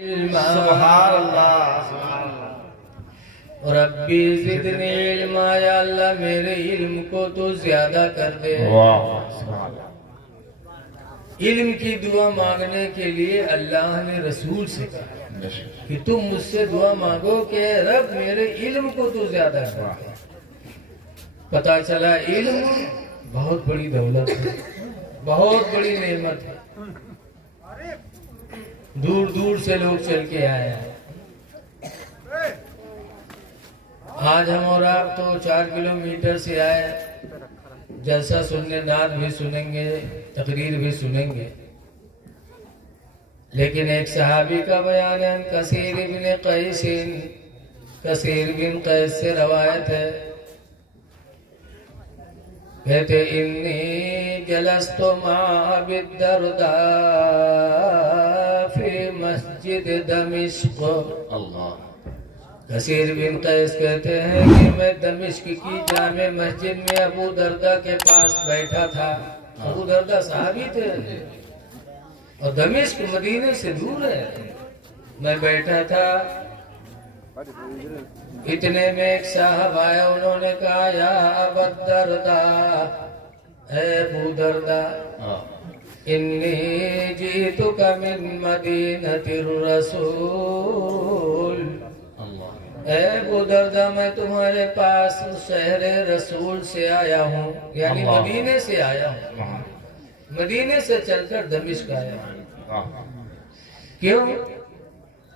سبحان اللہ ربی زدنی علما، یا اللہ میرے علم کو تو زیادہ کر دے۔ علم کی دعا مانگنے کے لیے اللہ نے رسول سے کہا کہ تم مجھ سے دعا مانگو کہ رب میرے علم کو تو زیادہ کر دے۔ پتا چلا علم بہت بڑی دولت ہے، بہت بڑی نعمت ہے۔ دور دور سے لوگ چل کے آئے ہیں۔ آج ہم اور آپ تو 4 کلومیٹر سے آئے، جلسہ سننے، نعت بھی سنیں گے، تقریر بھی سنیں گے، لیکن ایک صحابی کا بیان ہے، کثیر بن قیس سے روایت ہے، کہتے انی جلست مع ابی الدرداء فی مسجد دمشق۔ اللہ، کثیر بن قیس کہتے ہیں کہ میں دمشق کی جامع مسجد میں ابو درداء کے پاس بیٹھا تھا۔ ابو درداء صحابی تھے اور دمشق مدینے سے دور ہے۔ میں بیٹھا تھا، اتنے میں ایک صاحب آیا، انہوں نے کہا یا ابا الدرداء، اے ابو درداء، انی جئتک من مدینۃ الرسول۔ اے ابو درداء، میں تمہارے پاس شہر رسول سے آیا ہوں، یعنی مدینے سے آیا ہوں، مدینے سے چل کر دمشق آیا ہوں۔ کیوں؟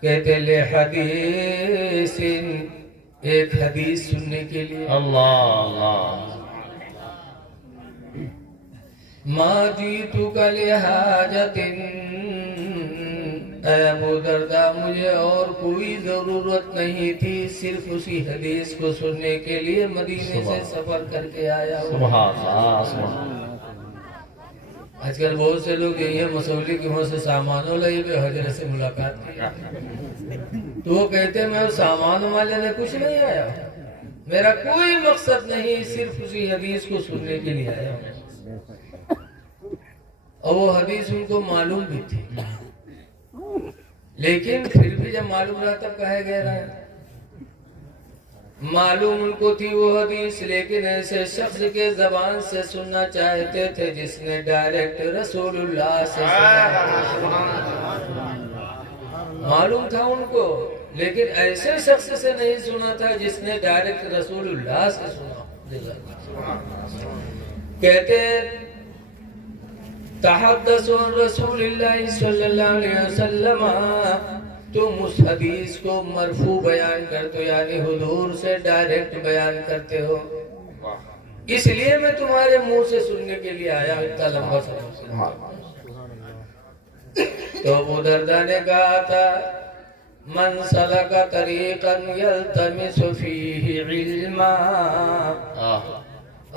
کہتے لے حدیث، ایک حدیث سننے کے لیے۔ اللہ، ما جئتک لحاجۃ، اے ابو درداء مجھے اور کوئی ضرورت نہیں تھی، صرف اسی حدیث کو سننے کے لیے مدینے سے سفر کر کے آیا ہوں۔ آج کل بہت سے لوگ یہی ہیں، مسولی کی وہاں سے سامانوں لئی بے حضرت سے ملاقات کی، تو وہ کہتے ہیں میں اس سامان والے نے کچھ نہیں آیا، میرا کوئی مقصد نہیں، صرف اسی حدیث کو سننے کے لیے آیا ہوں۔ اور وہ حدیث ان کو معلوم بھی تھی، لیکن پھر بھی جب معلوم رہا تب کہے گئے رہے، معلوم ان کو تھی وہ حدیث، لیکن ایسے شخص کے زبان سے سننا چاہتے تھے جس نے ڈائریکٹ رسول اللہ سے سنا۔ معلوم تھا ان کو، لیکن ایسے شخص سے نہیں سنا تھا جس نے ڈائریکٹ رسول اللہ سے سنا۔ کہتے تحدث عن رسول اللہ صلی اللہ علیہ وسلم، تم اس حدیث کو مرفوع بیان کرتے ہو، یعنی حضور سے ڈائریکٹ بیان کرتے ہو، اس لیے میں تمہارے منہ سے سننے کے لیے آیا ہوں، اتنا لمبا سفر۔ تو ابو درداء نے کہا تھا من سلک طریقا یلتمس فیہ علما،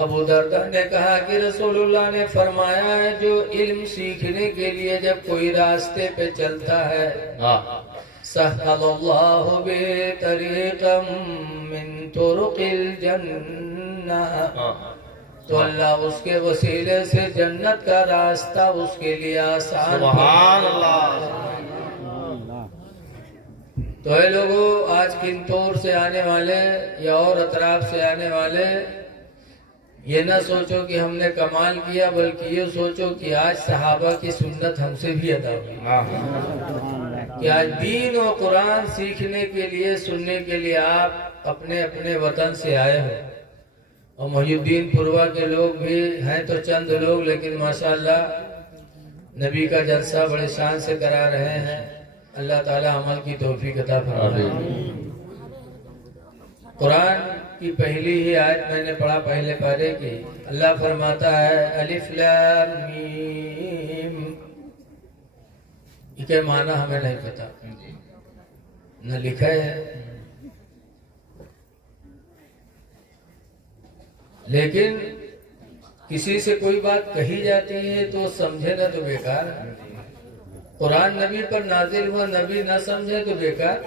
ابو درداء نے کہا کہ رسول اللہ نے فرمایا ہے جو علم سیکھنے کے لیے جب کوئی راستے پہ چلتا ہے، سہل اللہ بہ طریقا من طرق الجنہ، تو اللہ اس کے وسیلے سے جنت کا راستہ اس کے لیے آسان۔ سبحان اللہ۔ تو اے لوگوں، آج کنتور سے آنے والے یا اور اطراف سے آنے والے یہ نہ سوچو کہ ہم نے کمال کیا، بلکہ یہ سوچو کہ آج صحابہ کی سنت ہم سے بھی ادا ہوئی، کہ آج دین و قرآن سیکھنے کے لیے، سننے کے لیے آپ اپنے اپنے وطن سے آئے ہو۔ اور محی الدین پوروا کے لوگ بھی ہیں تو چند لوگ، لیکن ماشاءاللہ نبی کا جلسہ بڑے شان سے کرا رہے ہیں، اللہ تعالی عمل کی توفیق عطا فرمائے۔ قرآن کی پہلی ہی آیت میں نے پڑھا پہلے پارے کی، اللہ فرماتا ہے الف لام میم، یہ کے معنی ہمیں نہیں پتا، نہ لکھا ہے، لیکن کسی سے کوئی بات کہی جاتی ہے تو سمجھے نہ تو بیکار ہے۔ قرآن نبی پر نازل ہوا، نبی نہ سمجھے تو بیکار۔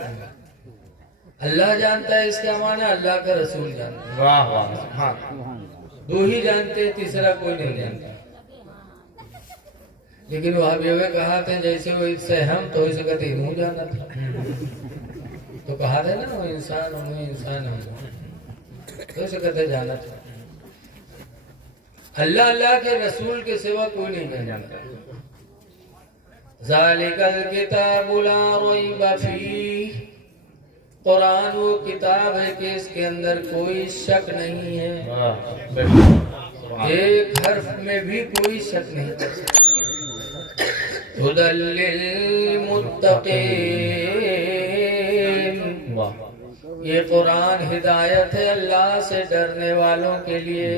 اللہ جانتا ہے اس کا معنی، اللہ کا رسول جانتا ہے، واہ واہ، دو ہی جانتے، تیسرا کوئی نہیں جانتا۔ لیکن وہاں بھی ہوئے کہا تھے جیسے وہ سے ہم تو اسے کہتے ہوں جانا تھا، تو کہا تھا نا وہ انسان ہوں انسان ہوں تو اسے کہتے جانا تھا۔ اللہ کے رسول کے سوا کوئی نہیں جانتا۔ ذالک الکتاب لا ریب فیہ، قرآن وہ کتاب ہے کہ اس کے اندر کوئی شک نہیں ہے، ایک حرف میں بھی کوئی شک نہیں کر سکتا۔ ھدی للمتقین، یہ قرآن ہدایت ہے اللہ سے ڈرنے والوں کے لیے،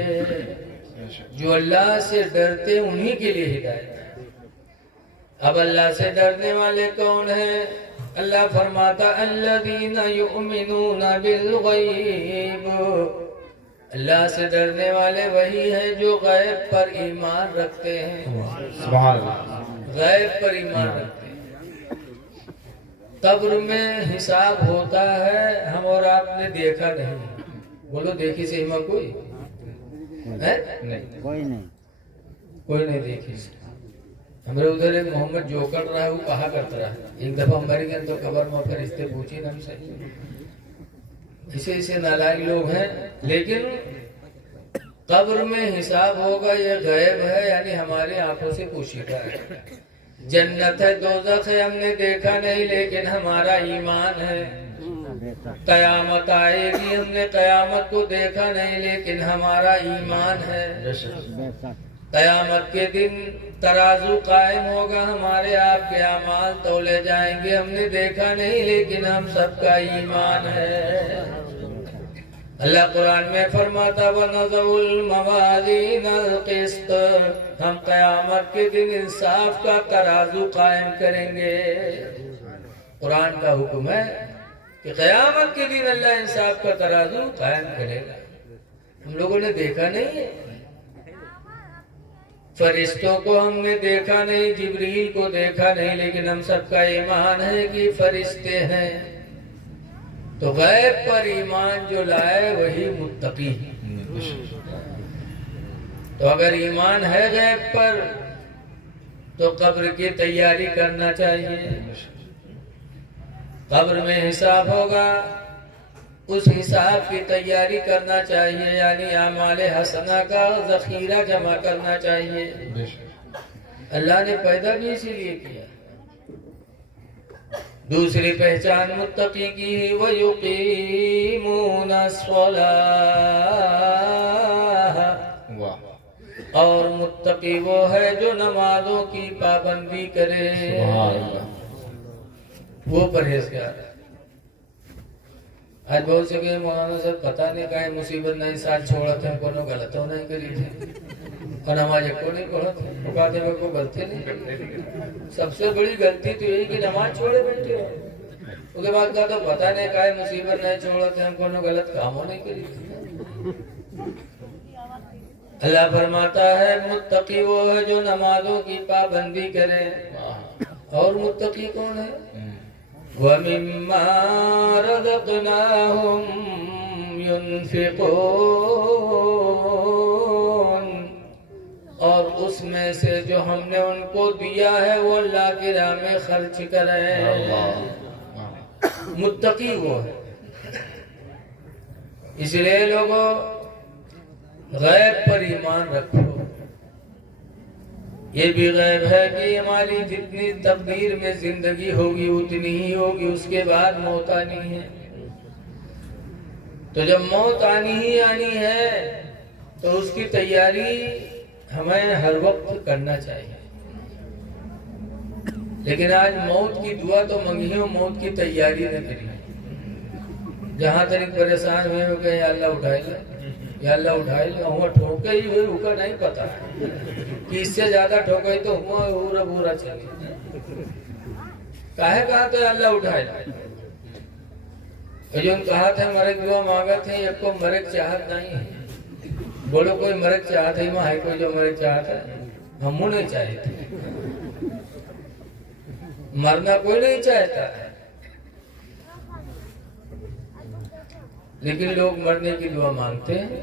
جو اللہ سے ڈرتے انہی کے لیے ہدایت ہے۔ اب اللہ سے ڈرنے والے کون ہیں؟ اللہ فرماتا الذین یؤمنون بالغیب، اللہ سے ڈرنے والے وہی ہیں جو غیب پر ایمان رکھتے ہیں، سبحان اللہ، غیب پر ایمان رکھتے ہیں۔ قبر میں حساب ہوتا ہے، ہم اور آپ نے دیکھا نہیں، بولو دیکھی سے ہمیں کوئی ہے؟ نہیں، کوئی نہیں دیکھی سے۔ ہمارے ادھر ایک محمد جوکر رہا ہے، وہ کہا کرتا رہا ایک دفعہ ہم مر گئے تو قبر میں فرشتے پوچھی نا ہم سے، اسے نالائق لوگ ہیں، لیکن قبر میں حساب ہوگا یہ غیب ہے، یعنی ہماری آنکھوں سے پوشیدہ ہے۔ جنت ہے دوزخ ہے ہم نے دیکھا نہیں لیکن ہمارا ایمان ہے۔ قیامت آئے گی ہم نے قیامت کو دیکھا نہیں لیکن ہمارا ایمان ہے۔ قیامت کے دن ترازو قائم ہوگا، ہمارے آپ کے اعمال تولے جائیں گے، ہم نے دیکھا نہیں لیکن ہم سب کا ایمان ہے۔ اللہ قرآن میں فرماتا وَنَضَعُ الْمَوَازِينَ الْقِسْطَ، ہم قیامت کے دن انصاف کا ترازو قائم کریں گے۔ قرآن کا حکم ہے کہ قیامت کے دن اللہ انصاف کا ترازو قائم کرے گا۔ ہم لوگوں نے دیکھا نہیں ہے، فرشتوں کو ہم نے دیکھا نہیں، جبریل کو دیکھا نہیں، لیکن ہم سب کا ایمان ہے کہ فرشتے ہیں۔ تو غیب پر ایمان جو لائے وہی متقی ہے۔ تو اگر ایمان ہے غیب پر تو قبر کی تیاری کرنا چاہیے۔ قبر میں حساب ہوگا، اس حساب کی تیاری کرنا چاہیے، یعنی اعمال حسنہ کا ذخیرہ جمع کرنا چاہیے۔ اللہ نے پیدا بھی اسی لیے کیا۔ دوسری پہچان متقی کی ہے وَيُقِيمُونَ الصَّلَاةَ، اور متقی وہ ہے جو نمازوں کی پابندی کرے، وہ پرہیزگار ہے۔ آج بہت سے کہ مولانا صاحب پتہ نہیں کہیں مصیبت نہیں ساتھ چھوڑا تھے، کونوں غلطوں نہیں کری تھے اور نماز کو نہیں پڑھا تھا، وہ کہتے ہیں کوئی غلطی نہیں۔ سب سے بڑی غلطی تو یہی کہ نماز چھوڑے بیٹھے ہو، اس کے بعد کہا تو پتہ نہیں کہیں مصیبت نہیں چھوڑا تھے، ہم کونوں غلط کاموں نہیں کری تھے۔ اللہ فرماتا ہے متقی وہ ہے جو نمازوں کی پابندی کرے، اور متقی کون ہے؟ وَمِمَّا رَزَقْنَاهُمْ يُنْفِقُونَ، اور اس میں سے جو ہم نے ان کو دیا ہے وہ اللہ کی راہ میں خرچ کریں۔ متقی وہ ہے۔ اس لیے لوگوں غیب پر ایمان رکھو۔ یہ بھی غیب ہے کہ ہماری جتنی تقدیر میں زندگی ہوگی اتنی ہی ہوگی، اس کے بعد موت آنی ہے۔ تو جب موت آنی ہی آنی ہے تو اس کی تیاری ہمیں ہر وقت کرنا چاہیے۔ لیکن آج موت کی دعا تو منگی ہو، موت کی تیاری نہ کری۔ جہاں تک پریشان ہوئے ہو کہ یا اللہ اٹھائے گا، یا اللہ اٹھائے گا، ہوا ٹھوکے ہی ہوئے ہوگا نہیں پتا کہ اس سے زیادہ ٹھوکے تو ہوا پورا پورا چلے۔ کاہے کہا تو اللہ اٹھائے گا۔ جو کہا تھا مرک دعا مانگا تھے، ایک کو مرک چاہت نہیں ہے۔ بولو کوئی مرک چاہت ہے، ماں ہے کوئی جو مرک چاہت ہے؟ ہم نہیں چاہتے، مرنا کوئی نہیں چاہتا ہے، لیکن لوگ مرنے کی دعا مانگتے ہیں۔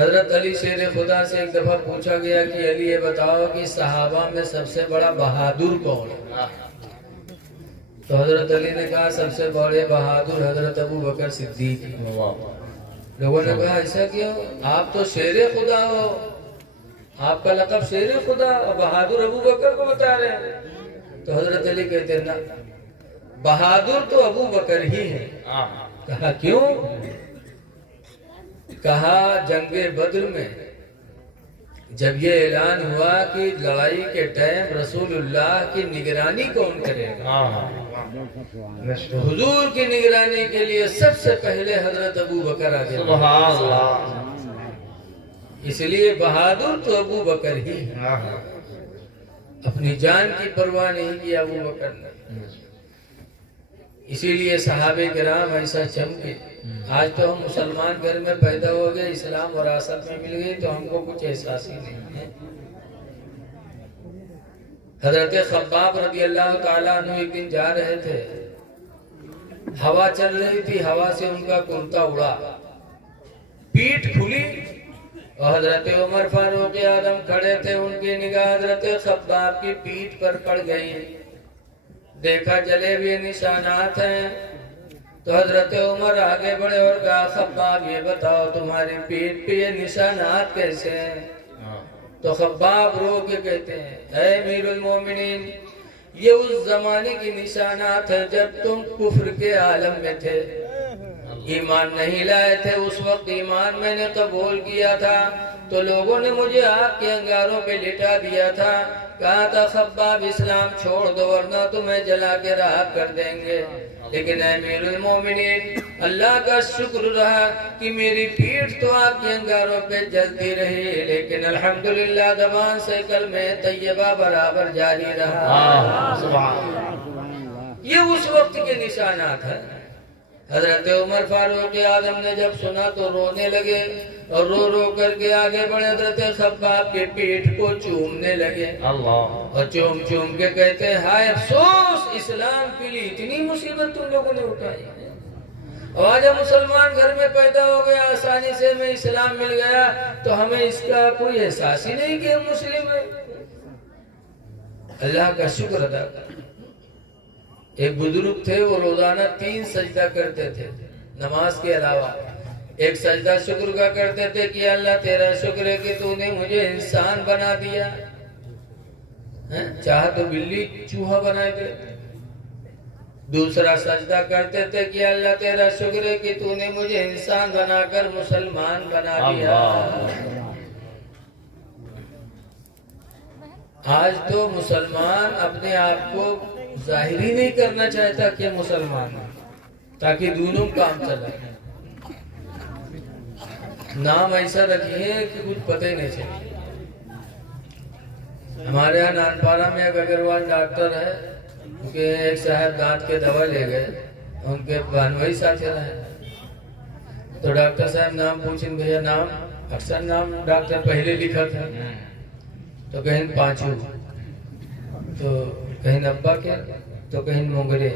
حضرت علی شیر خدا سے ایک دفعہ پوچھا گیا کہ علی یہ بتاؤ کہ صحابہ میں سب سے بڑا بہادر کون ہے؟ تو حضرت علی نے کہا سب سے بڑے بہادر حضرت ابو بکر صدیق۔ لوگوں نے کہا ایسا کیوں؟ آپ تو شیر خدا ہو، آپ کا لقب شیر خدا، اور بہادر ابو بکر کو بتا رہے ہیں۔ تو حضرت علی کہتے ہیں نا، بہادر تو ابو بکر ہی ہے۔ کہا کیوں؟ کہا جنگ بدر میں جب یہ اعلان ہوا کہ لڑائی کے ٹائم رسول اللہ کی نگرانی کون کرے گا، حضور کی نگرانی کے لیے سب سے پہلے حضرت ابو بکر آگے بڑھے۔ اس لیے بہادر تو ابو بکر ہی ہے، اپنی جان کی پرواہ نہیں کی ابو بکر نے۔ اسی لیے صحابہ کرام ایسا چمکے۔ آج تو ہم مسلمان گھر میں پیدا ہو گئے، اسلام وراثت میں مل گئی تو ہم کو کچھ احساس ہی نہیں ہے۔ حضرت خباب رضی اللہ تعالیٰ عنہ ایک دن جا رہے تھے، ہوا چل رہی تھی، ہوا سے ان کا کرتا اڑا، پیٹھ کھلی اور حضرت عمر فاروق اعظم کھڑے تھے، ان کی نگاہ حضرت خباب کی پیٹھ پر پڑ گئی، دیکھا جلے ہوئے نشانات ہیں۔ تو حضرت عمر آگے بڑھے اور کہا خباب یہ بتاؤ تمہاری پیٹھ پہ یہ نشانات کیسے ہیں؟ تو خباب رو کے کہتے ہیں اے امیر المومنین، یہ اس زمانے کی نشانات ہے جب تم کفر کے عالم میں تھے، ایمان نہیں لائے تھے، اس وقت ایمان میں نے قبول کیا تھا تو لوگوں نے مجھے آگ کے انگاروں پہ لٹا دیا تھا، کہا تھا خباب اسلام چھوڑ دو ورنہ تمہیں جلا کے راحت کر دیں گے، لیکن اے امیر المومنین اللہ کا شکر رہا کہ میری پیٹھ تو آگ کے انگاروں پہ جلتی رہی، لیکن الحمدللہ زبان سے کلمہ طیبہ برابر جاری رہا۔ یہ اس وقت کے نشانات ہیں۔ حضرت عمر فاروق اعظم نے جب سنا تو رونے لگے اور رو رو کر کے آگے بڑھے، حضرت خباب کی پیٹھ کو چومنے لگے اور چوم چوم کے کہتے ہیں ہائے افسوس، اسلام کے لیے اتنی مصیبت تم لوگوں نے اٹھائی ہے، اور آج ہم مسلمان گھر میں پیدا ہو گیا، آسانی سے ہمیں اسلام مل گیا تو ہمیں اس کا کوئی احساس ہی نہیں کہ ہم مسلم ہیں۔ اللہ کا شکر ادا کر۔ ایک بزرگ تھے، وہ روزانہ 3 سجدہ کرتے تھے نماز کے علاوہ۔ ایک سجدہ شکر کا کرتے تھے کہ اللہ تیرا شکر ہے کہ تو نے مجھے انسان بنا دیا، چاہا تو بلی چوہا بنا دے۔ دوسرا سجدہ کرتے تھے کہ اللہ تیرا شکر ہے کہ تو نے مجھے انسان بنا کر مسلمان بنا دیا۔ آج تو مسلمان اپنے آپ کو ظاہر ہی نہیں کرنا چاہتا کہ مسلمان ہے، تاکہ دونوں کام چلے۔ نام ایسا رکھیے کہ کچھ پتہ ہی نہیں چلے۔ ہمارے یہاں نانپارہ میں ایک اگروال ڈاکٹر ہے، ان کے ایک صاحب دانت کے دوا لے گئے، ان کے بانوئی ساتھی رہے، تو ڈاکٹر صاحب نام پوچھیں بھیا نام، اکثر نام ڈاکٹر پہلے لکھا تھا، تو کہیں پانچو، تو کہیں ابا کیا، تو کہیں مونگرے،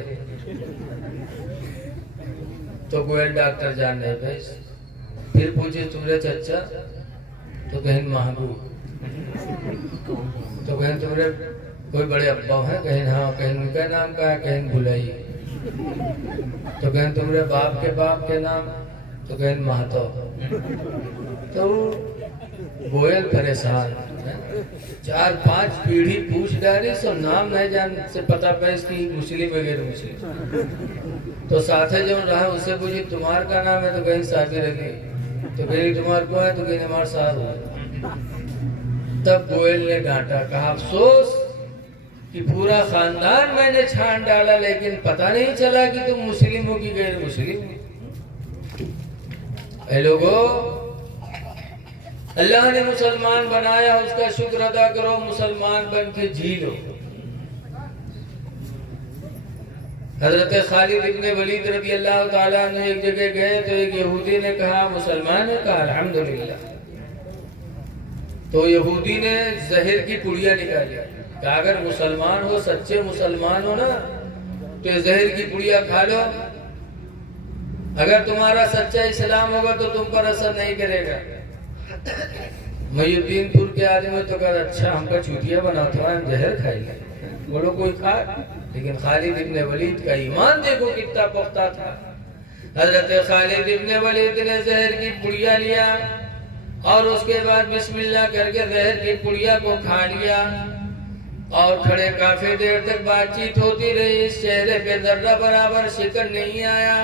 تو گوئل ڈاکٹر جان رہے بھائی، پھر پوچھے تمہارے چچا، تو کہیں محبوب، تو کہیں تمہارے کوئی بڑے ابا ہیں، کہیں ہاں، کہیں ان کا نام کا ہے، کہیں بھلائی، تو کہیں تمہارے باپ کے نام، تو کہیں مہتو، تو گوئل پریشان، 4-5 پیڑھی پوچھ ڈالی، سو نام نہیں جان سے پتا پیس کی مسلم وغیر مسلم، تو ساتھ جو رہا اس سے پوچھی تمہار کا نام ہے، تو کہیں صاحب رکھی، تو کہیں تمہار کو ہے، تو کہیں ہمار صاحب ہو۔ تب گوئل نے ڈانٹا، کہا افسوس کہ پورا خاندان میں نے چھان ڈالا لیکن پتہ نہیں چلا کہ تم مسلم ہو کہ غیر مسلم ہو۔ اے لوگو، اللہ نے مسلمان بنایا، اس کا شکر ادا کرو، مسلمان بن کے جی لو۔ حضرت خالد ابن ولید رضی اللہ تعالیٰ عنہ ایک جگہ گئے تو ایک یہودی نے کہا مسلمان ہے، کہا الحمدللہ، تو یہودی نے زہر کی پڑیا نکالی، کہ اگر مسلمان ہو، سچے مسلمان ہو نا، تو یہ زہر کی پڑیا کھا لو، اگر تمہارا سچا اسلام ہوگا تو تم پر اثر نہیں کرے گا۔ محی الدین پور کے آدمی تو کہا اچھا ہم کا چوتیا بنا تو ہم زہر کھائی گے، بولو کوئی کھا، لیکن خالد ابن ولید کا ایمان دیکھو کتنا پختہ تھا۔ حضرت خالد ابن ولید نے زہر کی پڑیا لیا اور اس کے بعد بسم اللہ کر کے زہر کی پڑیا کو کھا لیا، اور کھڑے کافی دیر تک بات چیت ہوتی رہی، اس چہرے پہ ذرہ برابر شکن نہیں آیا۔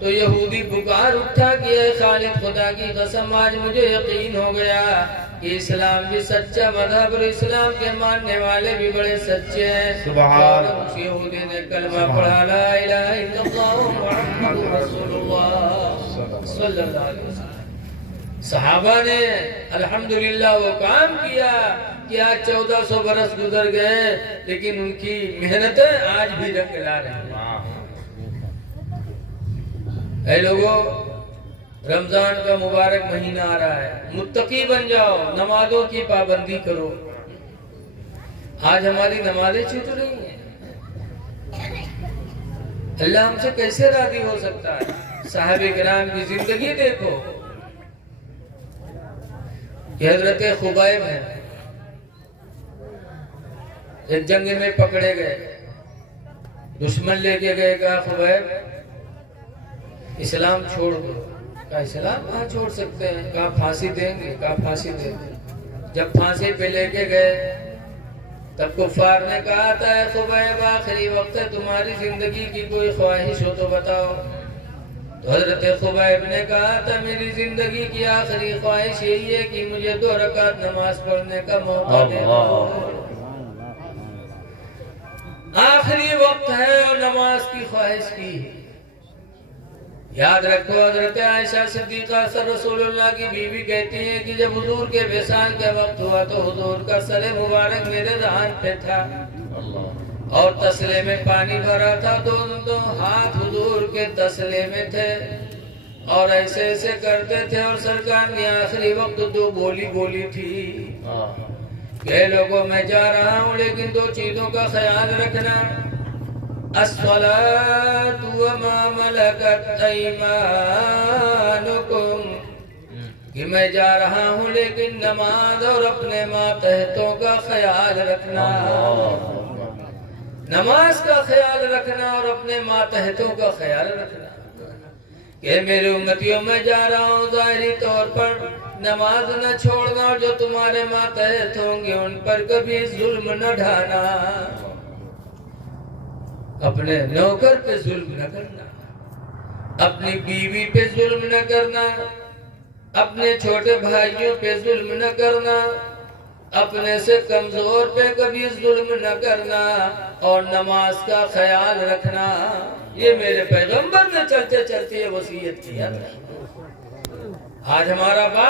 تو یہودی پکار اٹھا کہ اے خالد خدا کی قسم آج مجھے یقین ہو گیا کہ اسلام بھی سچا مذہب اور اسلام کے ماننے والے بھی بڑے سچے ہیں۔ سبحان اس یہودی نے کلمہ پڑھا لا الہ الا اللہ محمد رسول اللہ صلی اللہ علیہ وسلم۔ صحابہ نے الحمدللہ وہ کام کیا کہ آج 1400 برس گزر گئے لیکن ان کی محنتیں آج بھی رنگ لا رہی ہیں۔ اے لوگوں، رمضان کا مبارک مہینہ آ رہا ہے، متقی بن جاؤ، نمازوں کی پابندی کرو۔ آج ہماری نمازیں چھوٹ رہی ہیں، اللہ ہم سے کیسے راضی ہو سکتا ہے؟ صحابہ کرام کی زندگی دیکھو، یہ حضرت خبیب ہیں، ایک جنگ میں پکڑے گئے، دشمن لے کے گئے، کہا خبیب اسلام چھوڑ دو، کہا اسلام کہاں چھوڑ سکتے ہیں، کہا پھانسی دیں گے، کہا پھانسی دیں گے۔ جب پھانسی پہ لے کے گئے تب کفار نے کہا تھا اے خبیب آخری وقت ہے، تمہاری زندگی کی کوئی خواہش ہو تو بتاؤ۔ تو حضرت خبیب نے کہا تھا میری زندگی کی آخری خواہش یہی ہے کہ مجھے 2 رکعت نماز پڑھنے کا موقع دے دو۔ آخری وقت ہے اور نماز کی خواہش کی ہے۔ یاد رکھو حضرت عائشہ صدیقہ سر رسول اللہ کی بیوی کہتی ہے کہ جب حضور کے وصال کا وقت ہوا تو حضور کا سر مبارک میرے دہان پہ تھا اور تسلے میں پانی بھرا تھا، دونوں ہاتھ حضور کے تسلے میں تھے اور ایسے ایسے کرتے تھے، اور سرکار نے آخری وقت 2 بولی بولی تھی کہ لوگوں میں جا رہا ہوں لیکن 2 چیزوں کا خیال رکھنا، الصلاۃ وما ملکت ایمانکم، کہ میں جا رہا ہوں لیکن نماز اور اپنے ماتحتوں کا خیال رکھنا، نماز کا خیال رکھنا اور اپنے ماتحتوں کا خیال رکھنا کہ میرے امتیوں میں جا رہا ہوں، ظاہری طور پر نماز نہ چھوڑنا اور جو تمہارے ماتحت ہوں گے ان پر کبھی ظلم نہ ڈھانا، اپنے نوکر پہ ظلم نہ کرنا، اپنی بیوی پہ ظلم نہ کرنا، اپنے چھوٹے بھائیوں پہ ظلم نہ کرنا، اپنے سے کمزور پہ کبھی ظلم نہ کرنا، اور نماز کا خیال رکھنا۔ یہ میرے پیغمبر نے چلتے چلتے یہ وصیت کیا تھا۔ آج ہمارا باپ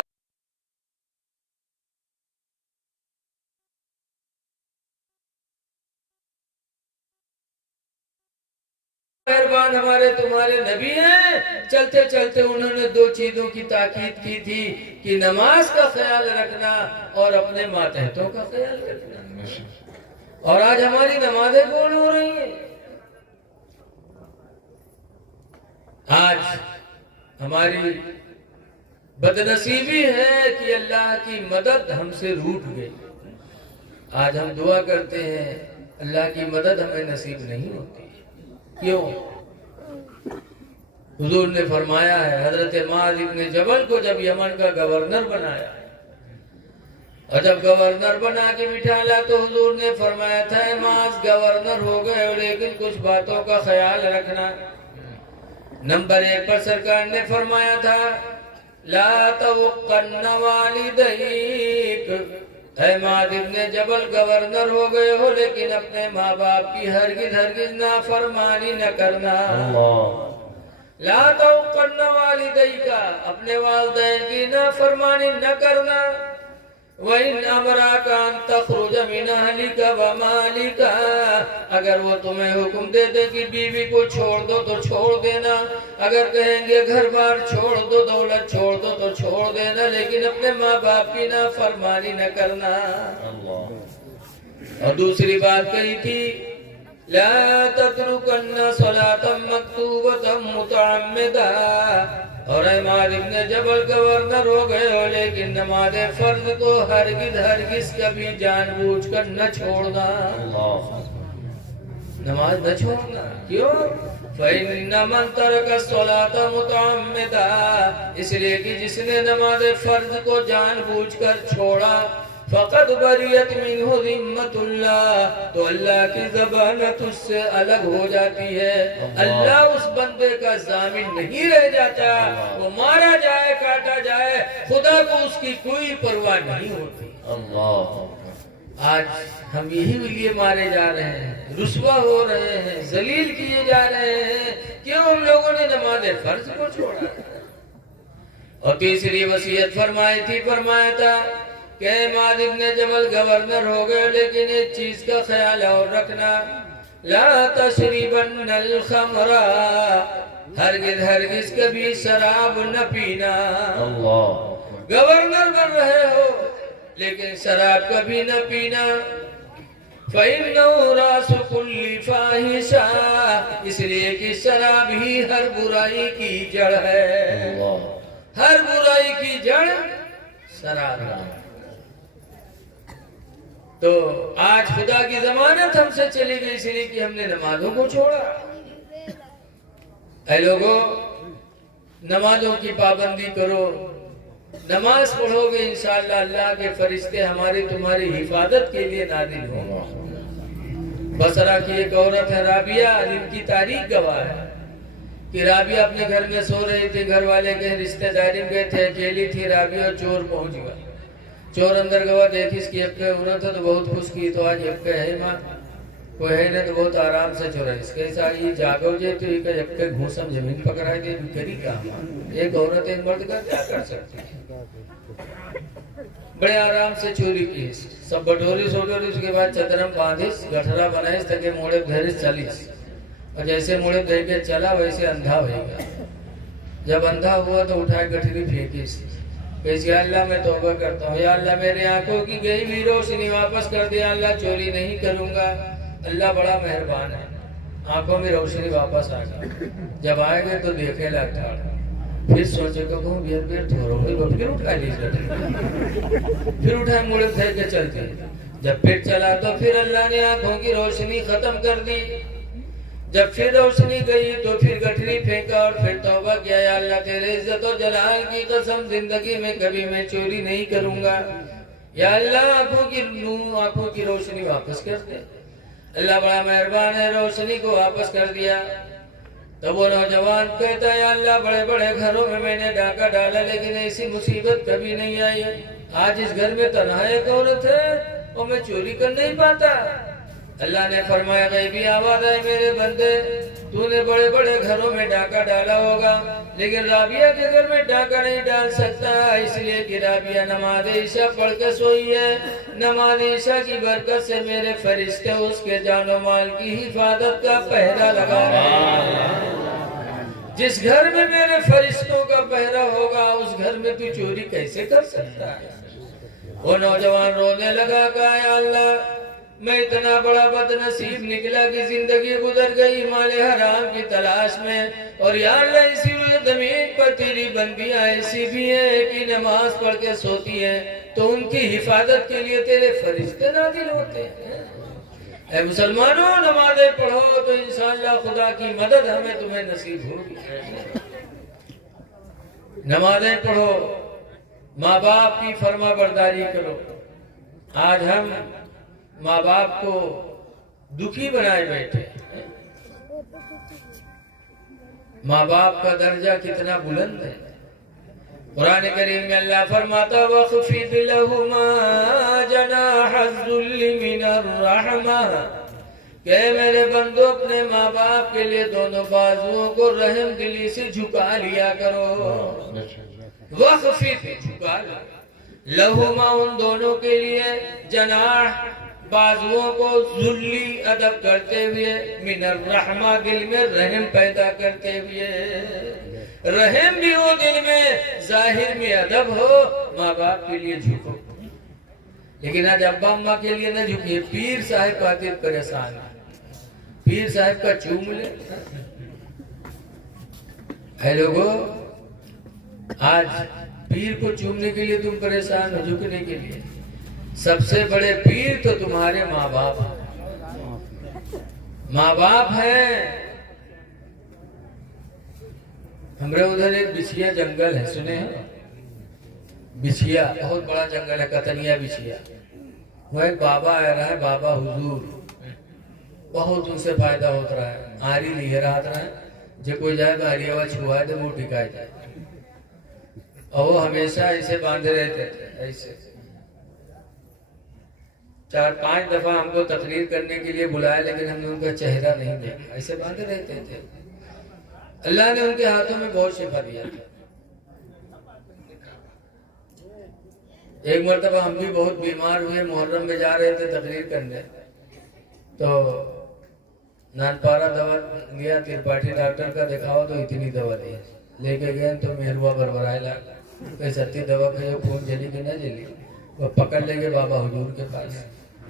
مہربان ہمارے تمہارے نبی ہیں، چلتے چلتے انہوں نے 2 چیزوں کی تاکید کی تھی کہ نماز کا خیال رکھنا اور اپنے ماتحتوں کا خیال رکھنا، اور آج ہماری نمازیں کون ہو رہی ہیں؟ آج ہماری بدنصیبی ہے کہ اللہ کی مدد ہم سے روٹ گئی۔ آج ہم دعا کرتے ہیں اللہ کی مدد ہمیں نصیب نہیں ہوتی، کیوں؟ حضور نے فرمایا ہے، حضرت معاذ بن جبل کو جب یمن کا گورنر بنایا اور جب گورنر بنا کے بٹھایا تو حضور نے فرمایا تھا اے معاذ گورنر ہو گئے ہو لیکن کچھ باتوں کا خیال رکھنا۔ نمبر 1 پر سرکار نے فرمایا تھا لا توقن والدیک، اے معاذ بن جبل گورنر ہو گئے ہو لیکن اپنے ماں باپ کی ہرگز نافرمانی نہ کرنا۔ لا توقن والدیک، اپنے والدین کی نافرمانی نہ کرنا۔ وَإِنْ أَمْرَاكَ أَن تَخْرُجَ مِنْ أَهْلِكَ وَمَالِكَ، اگر وہ تمہیں حکم دے دے کہ بیوی کو چھوڑ دو تو چھوڑ دینا، اگر کہیں گے گھر بار چھوڑ دو، دولت چھوڑ دو تو چھوڑ دینا، لیکن اپنے ماں باپ کی نافرمانی نہ کرنا۔ اور دوسری بات کہی تھی لا تتركن صلاة مكتوبة متعمدا، اور معاذ ابن جبل گورنر ہو گئے ہو، لیکن نماز فرض کو ہرگز کبھی جان بوجھ کر نہ چھوڑنا، نماز نہ چھوڑنا۔ کیوں؟ فَإِنَّ مَن تَرَكَ الصَّلَاةَ مُتَعَمِّدًا، اس لیے کہ جس نے نماز فرض کو جان بوجھ کر چھوڑا، فَقَدْ بَرِيَتْ مِنْهُ ذِمَّةُ اللَّهِ، تو اللہ کی ضمانت اس سے الگ ہو جاتی ہے، اللہ اس بندے کا ضامن نہیں رہ جاتا، وہ مارا جائے کاٹا جائے خدا کو اس کی کوئی پرواہ نہیں ہوتی۔ آج ہم یہی لیے مارے جا رہے ہیں، رسوا ہو رہے ہیں، ذلیل کیے جا رہے ہیں، کیوں؟ ہم لوگوں نے نماز فرض کو چھوڑا۔ اور تیسری وصیت فرمائی تھی، فرمایا تھا کہ معاذ ابن جبل گورنر ہو گئے، لیکن ایک چیز کا خیال اور رکھنا، لا تشربن الخمر، ہرگز کبھی شراب نہ پینا۔ گورنر بن رہے ہو لیکن شراب کبھی نہ پینا۔ فَإِنَّهُ رَأْسُ كُلِّ فَاحِشَةٍ، اس لیے کہ شراب ہی ہر برائی کی جڑ ہے، ہر برائی کی جڑ شراب ہے۔ تو آج خدا کی ضمانت ہم سے چلی گئی، اس لیے کہ ہم نے نمازوں کو چھوڑا۔ اے لوگو، نمازوں کی پابندی کرو، نماز پڑھو گے انشاءاللہ اللہ کے فرشتے ہماری تمہاری حفاظت کے لیے نازل ہوں گے۔ بصرہ کی ایک عورت ہے رابعہ، جن کی تاریخ گواہ ہے کہ رابعہ اپنے گھر میں سو رہی تھی، گھر والے کے رشتہ داری میں گئے تھے، اکیلی تھی رابعہ، چور پہنچ گیا۔ چور اندر گوا، دیکھی اس کی اب عورت ہے تو بہت خوش کی، تو آج اب ہے ماں کوئی ہے نہ، تو بہت آرام سے چورا اس کے ساتھ یہ جاگو جے تو یہ کہ اب کے گھوسم زمین پکڑائی دے کری کام، ایک عورت ایک مرد کا کیا کر سکتی ہے؟ بڑے آرام سے چوری کی، سب بٹوری سوٹوری، اس کے بعد چدرم باندھیس، گٹھرا بنائیس تاکہ موڑے دھیرس چلیس، اور جیسے موڑے دھیر کے چلا ویسے اندھا ہوئے گا۔ جب اندھا ہوا تو اٹھائے گٹھری پھینکیس، کہیس یا اللہ میں توبہ کرتا ہوں، یا اللہ میرے آنکھوں کی گئی بھی روشنی واپس کر دیا، اللہ چوری نہیں کروں گا، اللہ بڑا مہربان ہے۔ آنکھوں میں روشنی واپس آ گئی، جب آئے گئے تو دیکھے لگتا، پھر سوچے کہ کہوں بیئر بیئر تھوڑو گئی، پھر اٹھا لیس گٹھری، پھر اٹھائے موڑے دھیر کے چلتے، جب پھر چلا تو پھر اللہ نے آنکھوں کی روشنی ختم کر دی، جب پھر روشنی گئی تو پھر گٹھری پھینکا اور پھر توبہ کیا، یا اللہ تیرے عزت و جلال کی قسم زندگی میں کبھی میں چوری نہیں کروں گا، یا اللہ آنکھوں کی روشنی واپس کر دے۔ اللہ بڑا مہربان ہے، روشنی کو واپس کر دیا۔ تب وہ نوجوان کہتا ہے یا اللہ بڑے بڑے گھروں میں نے ڈاکہ ڈالا لیکن ایسی مصیبت کبھی نہیں آئی، آج اس گھر میں تنہا ایک عورت ہے اور میں چوری کر نہیں پاتا۔ اللہ نے فرمایا غیبی آواز ہے میرے بندے، تو نے بڑے بڑے گھروں میں ڈاکہ ڈالا ہوگا لیکن رابعہ کے گھر میں ڈاکہ نہیں ڈال سکتا، اس لیے کہ رابعہ نماز عشاء پڑھ کے سوئی ہے، نماز عشاء کی برکت سے میرے فرشتے اس کے جان و مال کی حفاظت کا پہرا لگا رہے ہیں۔ جس گھر میں میرے فرشتوں کا پہرا ہوگا اس گھر میں تو چوری کیسے کر سکتا ہے؟ وہ نوجوان رونے لگا، کہا یا اللہ میں اتنا بڑا بد نصیب نکلا کہ زندگی گزر گئی مال حرام کی تلاش میں، اور یا اللہ اسی روئے زمین پر تیری بندیاں ایسی بھی ہیں کہ نماز پڑھ کے سوتی ہیں تو ان کی حفاظت کے لیے تیرے فرشتے نازل ہوتے ہیں۔ اے مسلمانوں، نمازیں پڑھو تو انشاءاللہ خدا کی مدد ہمیں تمہیں نصیب ہوگی۔ نمازیں پڑھو، ماں باپ کی فرما برداری کرو۔ آج ہم ماں باپ کو دکھی بنائے بیٹھے، ماں باپ کا درجہ کتنا بلند ہے۔ قرآن کریم میں اللہ فرماتا وَخْفِضْ لَهُمَا جَنَاحَ الذُّلِّ مِنَ الرَّحْمَةِ، کہ میرے بندو اپنے ماں باپ کے لیے دونوں بازوؤں کو رحم دلی سے جھکا لیا کرو۔ وَخْفِضْ، جھکا لَهُمَا، ان دونوں کے لیے، جناح، بازوؤں کو، ذلی، ادب کرتے ہوئے، من الرحمہ، دل میں رحم پیدا کرتے ہوئے، رحم بھی ہو دل میں، ظاہر میں ادب ہو، ماں باپ کے لیے جھکو۔ لیکن آج ابا اماں کے لیے نہ جھکیے، پیر صاحب خاطر پریشان ہے، پیر صاحب کا چوم لے۔ اے لوگو، آج پیر کو چومنے کے لیے تم پریشان ہو، جھکنے کے لیے؟ سب سے بڑے پیر تو تمہارے ماں باپ ہیں، ماں باپ ہیں۔ ہمارے ادھر ایک بچھیا جنگل ہے، سنے ہیں؟ بچھیا بہت بڑا جنگل ہے، کتنیا بچھیا۔ وہ ایک بابا آ رہا ہے، بابا حضور، بہت ان سے فائدہ ہوتا رہا ہے۔ آری لیے رہا ہے جو کوئی جائے تو آری آواز چھوائے تو وہ ٹکائے جائے، اور وہ ہمیشہ ایسے باندھے رہتے تھے، ایسے 4-5 دفعہ ہم کو تقریر کرنے کے لیے بلایا، لیکن ہم نے ان کا چہرہ نہیں دیکھا، ایسے باندھے رہتے تھے۔ اللہ نے ان کے ہاتھوں میں بہت شفا دیا تھا۔ ایک مرتبہ ہم بھی بہت بیمار ہوئے، محرم میں جا رہے تھے تقریر کرنے، تو نانپارا دوا لیا، ترپاٹھی ڈاکٹر کا دکھاؤ تو اتنی دوا دی، لے کے گئے تو مہروا بربرائے لگا کہ ستی دوا کھاؤ، خون جلی کہ نہ جلی؟ وہ پکڑ لے گئے بابا حضور کے پاس،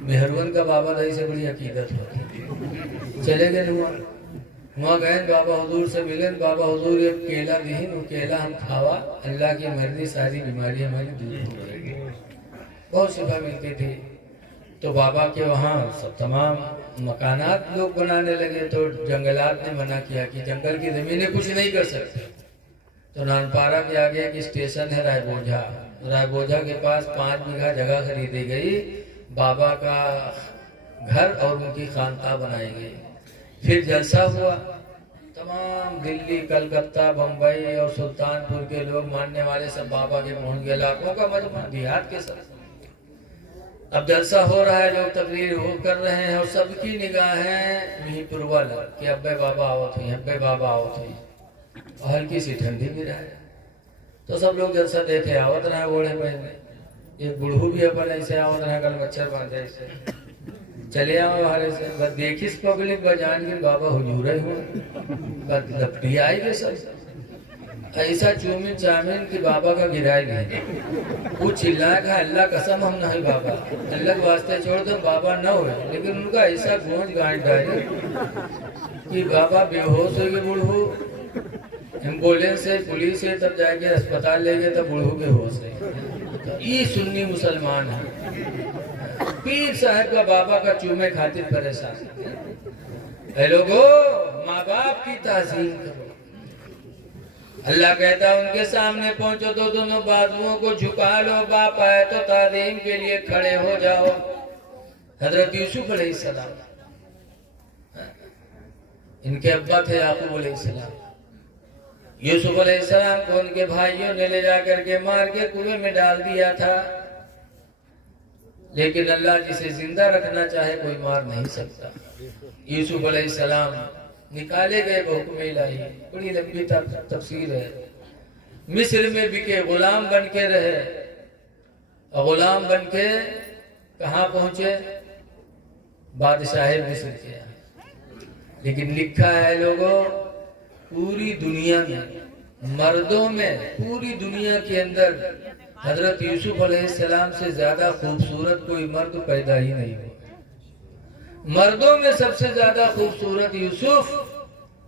مہرون کا بابا دائی سے بڑی عقیدت ہوتی، چلے گئے وہاں گئے، بابا حضور سے ملے، بابا حضور ایک کیلا دین، وہ کیلا ہم کھاوا، اللہ کی مرضی ساری بیماری ہماری دور ہو گئی، بہت شفا ملتی تھی۔ تو بابا کے وہاں سب تمام مکانات لوگ بنانے لگے، تو جنگلات نے منع کیا کہ جنگل کی زمینیں کچھ نہیں کر سکتے۔ تو نانپارا کے آگے ایک اسٹیشن ہے رائے بوجھا، رائے بوجھا کے پاس 5 بیگھہ جگہ خریدی گئی، بابا کا گھر اور ان کی خانقاہ بنائی گئی۔ پھر جلسہ ہوا، تمام دلی، کلکتہ، بمبئی اور سلطان پور کے لوگ ماننے والے سب بابا کے پہنچ گئے، لاکھوں کا مجمع دیہات کے ساتھ۔ اب جلسہ ہو رہا ہے، لوگ تقریر کر رہے ہیں، اور سب کی نگاہیں وہیں پروال کہ ابے بابا آوت ہوئی، ابے بابا آوت ہوئی، اور ہلکی سی ٹھنڈی بھی رہے۔ تو سب لوگ جلسہ دیکھے، آوت رہا گھوڑے میں، ایک بڑھو بھی اپن ایسے آوت رہا، کل مچھر باندھے ایسے چلے آؤ ہارے سے، بس دیکھیس پبلک بجان کی بابا حضور ہوئے، بس لپٹی آئی گے سب، ایسا چومن چامن کی بابا کا گرائی نہیں۔ وہ چلائے کہا اللہ قسم ہم نہیں بابا، اللہ کے واسطے چھوڑ دو، بابا نہ ہوئے، لیکن ان کا ایسا گونج گانج ڈالے کہ بابا بے ہوش ہو گئے، بوڑھو ایمبولینس سے پولیس سے تب جا کے اسپتال لے گئے، تب بوڑھو بے ہوش ہے۔ یہ سنی مسلمان ہے، پیر صاحب کا بابا کا چومے خاطر پریشان۔ اے لوگو، ماں باپ کی تعظیم کرو۔ اللہ کہتا ہے ان کے سامنے پہنچو تو دونوں بازوؤں کو جھکا لو، باپ آئے تو تعظیم کے لیے کھڑے ہو جاؤ۔ حضرت یوسف علیہ السلام، ان کے ابا تھے یعقوب علیہ السلام، یوسف علیہ السلام کو ان کے بھائیوں نے لے جا کر کے مار کے کنویں میں ڈال دیا تھا، لیکن اللہ جسے زندہ رکھنا چاہے کوئی مار نہیں سکتا۔ یوسف علیہ السلام نکالے گئے بحکم الہی، بڑی لمبی تفسیر ہے۔ مصر میں بکے، غلام بن کے رہے، غلام بن کے کہاں پہنچے؟ بادشاہ مصر کے یہاں۔ لیکن لکھا ہے لوگوں، پوری دنیا میں، مردوں میں، پوری دنیا کے اندر حضرت یوسف علیہ السلام سے زیادہ خوبصورت کوئی مرد پیدا ہی نہیں ہوا۔ مردوں میں سب سے زیادہ خوبصورت یوسف،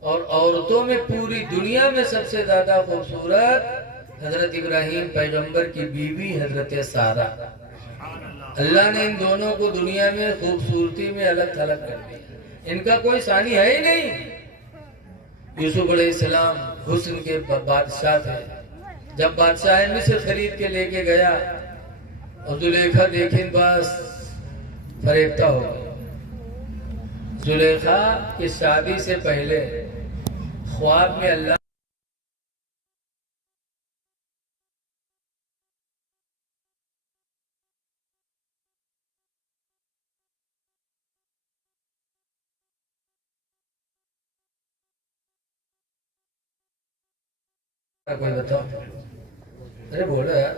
اور عورتوں میں پوری دنیا میں سب سے زیادہ خوبصورت حضرت ابراہیم پیغمبر کی بیوی حضرت سارہ۔ اللہ نے ان دونوں کو دنیا میں خوبصورتی میں الگ تھلگ کر دیا، ان کا کوئی ثانی ہے ہی نہیں۔ یوسف علیہ السلام حسن کے بادشاہ تھے۔ جب بادشاہ مصر خرید کے لے کے گیا اور زلیخا دیکھیں بس فریفتہ ہو گئی۔ زلیخا کی شادی سے پہلے خواب میں اللہ کوئی بتاؤ، ارے بولو یار،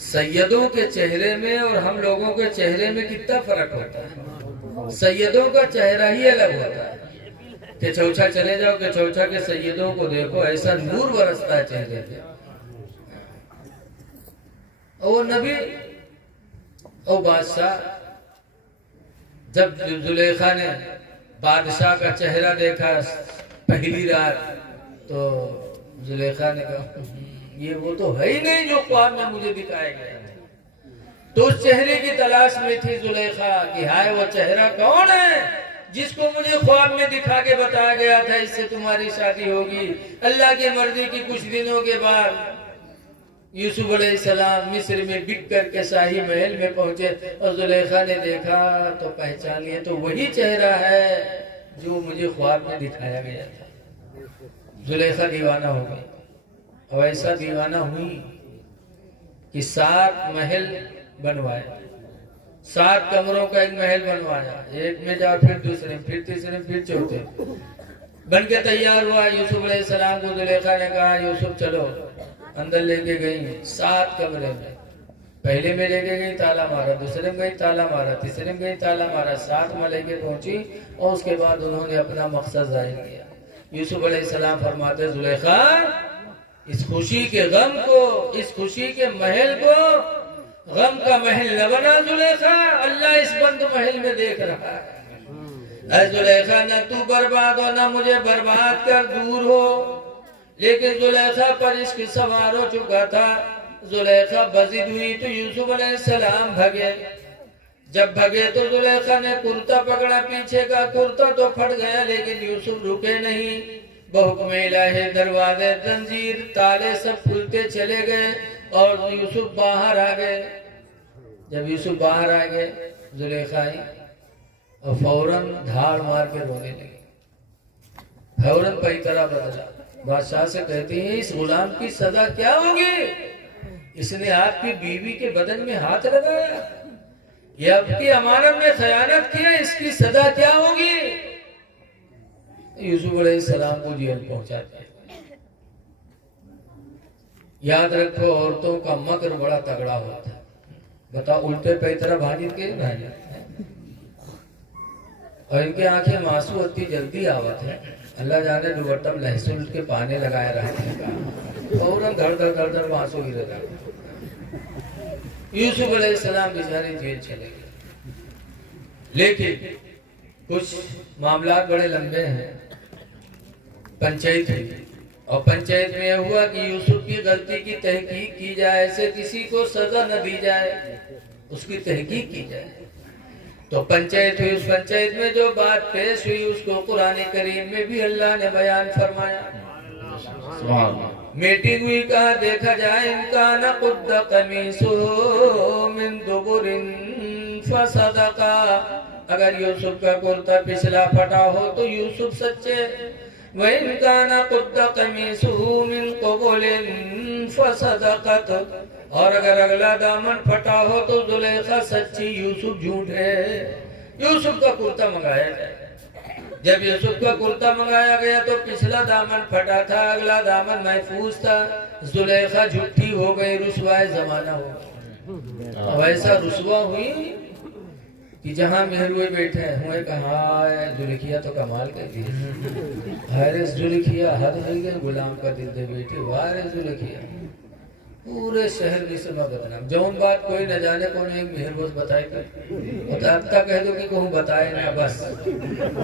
سیدوں کے چہرے میں اور ہم لوگوں کے چہرے میں کتنا فرق ہوتا ہے۔ سیدوں کا چہرہ ہی الگ ہوتا ہے کہ چوچھا چلے جاؤ کہ چوچھا کے سیدوں کو دیکھو، ایسا نور برستا ہے چہرے پہ، اور وہ نبی اور بادشاہ۔ جب زلیخا نے بادشاہ کا چہرہ دیکھا پہلی رات، تو زلیخا نے کہا یہ وہ تو ہے ہی نہیں جو خواب میں مجھے دکھایا گیا ہے۔ تو اس چہرے کی تلاش میں تھی زلیخا کہ ہائے وہ چہرہ کون ہے جس کو مجھے خواب میں دکھا کے بتایا گیا تھا اس سے تمہاری شادی ہوگی۔ اللہ کی مرضی کی کچھ دنوں کے بعد یوسف علیہ السلام مصر میں بک کر کے شاہی محل میں پہنچے اور زلیخا نے دیکھا تو پہچان لیا تو وہی چہرہ ہے جو مجھے خواب میں دکھایا گیا تھا۔ زلیخا دیوانہ ہو گئی اور ایسا دیوانہ ہوئی کہ 7 محل بنوائے، 7 کمروں کا ایک محل بنوایا، ایک میں جا پھر دوسرے پھر تیسرے پھر چوتھے بن کے تیار ہوا۔ یوسف علیہ السلام کو زلیخا نے کہا یوسف چلو، اندر لے کے گئی 7 کمرے میں، پہلے میں لے کے گئی تالا مارا، دوسرے میں گئی تالا مارا، تیسرے میں گئی تالا مارا، 7 میں لے کے پہنچی اور اس کے بعد انہوں نے اپنا مقصد ظاہر کیا۔ یوسف علیہ السلام فرماتے زلیخا اس خوشی کے غم کو، اس خوشی کے محل کو غم کا محل نہ بنا زلیخا، اللہ اس بند محل میں دیکھ رہا ہے۔ اے زلیخا نہ تو برباد ہو نہ مجھے برباد کر دور ہو، لیکن زلیخا پر عشق سوار ہو چکا تھا۔ زلیخا بضد ہوئی تو یوسف علیہ السلام بھگے، جب بھگے تو زلیخا نے کرتا پکڑا، پیچھے کا کرتا تو پھٹ گیا لیکن یوسف رکے نہیں۔ بحکم الہی دروازے زنجیر تالے سب کھلتے چلے گئے اور یوسف باہر آ گئے۔ جب یوسف باہر آ گئے زلیخا آئی اور فوراً دھاڑ مار کے رونے لگی، فوراً پیترا بدلا۔ بادشاہ سے کہتی ہیں اس غلام کی سزا کیا ہوگی؟ اس نے آپ کی بیوی کے بدن میں ہاتھ لگایا، یہ آپ کی امانت میں خیانت کی ہے، اس کی سزا کیا ہوگی؟ یوسف علیہ السلام کو جیل پہنچاتے ہیں۔ یاد رکھو عورتوں کا مکر بڑا تگڑا ہوتا ہے۔ بتا الٹے پیترا بھاجی کے بھاجی اور ان کے آنکھیں معصو اتنی جلدی آوت ہے، اللہ جانے دوبٹہ لہسن کے پانے لگائے رہتے ہیں، فوراً دھڑ دھڑ دھڑ دھڑ معصو گر رہا۔ یوسف علیہ السلام بیچارے جیل چلے گئے، لیکن کچھ معاملات بڑے لمبے ہیں۔ پنچایت ہوئی اور پنچایت میں یہ ہوا کہ یوسف کی غلطی کی تحقیق کی جائے، ایسے کسی کو سزا نہ دی جائے، اس کی تحقیق کی جائے۔ تو پنچایت ہوئی، اس پنچایت میں جو بات پیش ہوئی اس کو قرآن کریم میں بھی اللہ نے بیان فرمایا۔ میٹنگ ہوئی، کہا دیکھا جائے امکان قد قمیصہ من دبر فصدقا، اگر یوسف کا کرتا پچھلا پھٹا ہو تو یوسف سچے، وَإِنْ كَانَ قُدَّ قَمِيصُهُ مِنْ قُبُلٍ فَصَدَقَتْ، اور اگر اگلا دامن پھٹا ہو تو زلیخا سچی، یوسف جھوٹے۔ یوسف کا کرتا منگایا جائے، جب یوسف کا کرتا منگایا گیا تو پچھلا دامن پھٹا تھا، اگلا دامن محفوظ تھا، زلیخا جھوٹی ہو گئی، رسوائے زمانہ ہو گئی۔ اب ایسا رسوا ہوئی کہ جہاں مہروے بیٹھے ہوئے کہا ہے زلیخا تو کمال کر دی، ہائے زلیخا حد ہو گئے، غلام کا دل دے بیٹی، وائے زلیخا، پورے شہر میں سنا بدنام، جون بات کوئی نہ جانے کون ایک مہربوز بتائے کر، اب تک کہہ دو کہ کہوں بتائے نہ، بس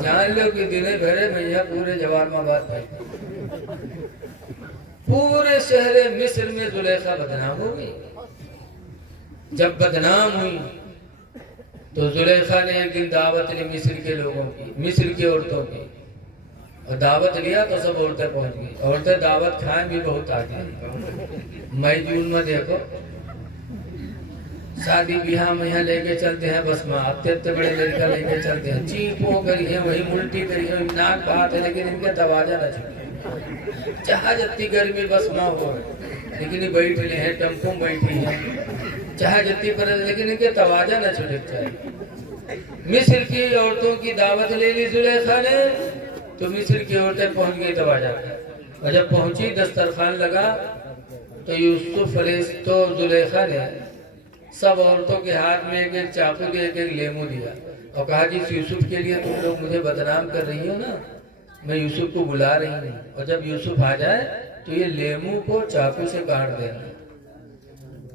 جان لو کہ دنے بھرے میں پورے جوار میں بات ہے، پورے شہر مصر میں زلیخا بدنام ہو گئی۔ جب بدنام ہوئی تو زلیخا نے ایک دن دعوت لی مصر کے لوگوں کی، مصر کی عورتوں کی، اور دعوت لیا تو سب عورتیں پہنچ گئی، عورتیں دعوت کھائیں بھی بہت آگے۔ مئی جون میں دیکھو شادی بیاہ میں یہاں لے کے چلتے ہیں، بس ماں اتے بڑے لڑکا لے کے چلتے ہیں، چیپوں کری ہے وہی ملٹی کری ہے، ناک بات ہے، لیکن ان کے توازہ نہ چھوٹے، چاہا جتنی گرمی بس ماں ہو لیکن یہ بیٹھ لے ہیں، ٹمپوں بیٹھی ہیں، چاہا جتنی پر لیکن ان کے توازہ نہ چھوٹے چاہیے۔ مصر کی عورتوں کی دعوت لے لی زلیخا نے تو مصر کی عورتیں پہنچ گئی توازہ، اور جب پہنچی دسترخوان لگا تو یوسف علیہ تو زلیخا نے سب عورتوں کے ہاتھ میں ایک ایک چاقو دیا، ایک ایک لیمو دیا اور کہا جس یوسف کے لیے تم لوگ مجھے بدنام کر رہی ہو نا، میں یوسف کو بلا رہی ہوں، اور جب یوسف آ جائے تو یہ لیمو کو چاقو سے کاٹ دینا۔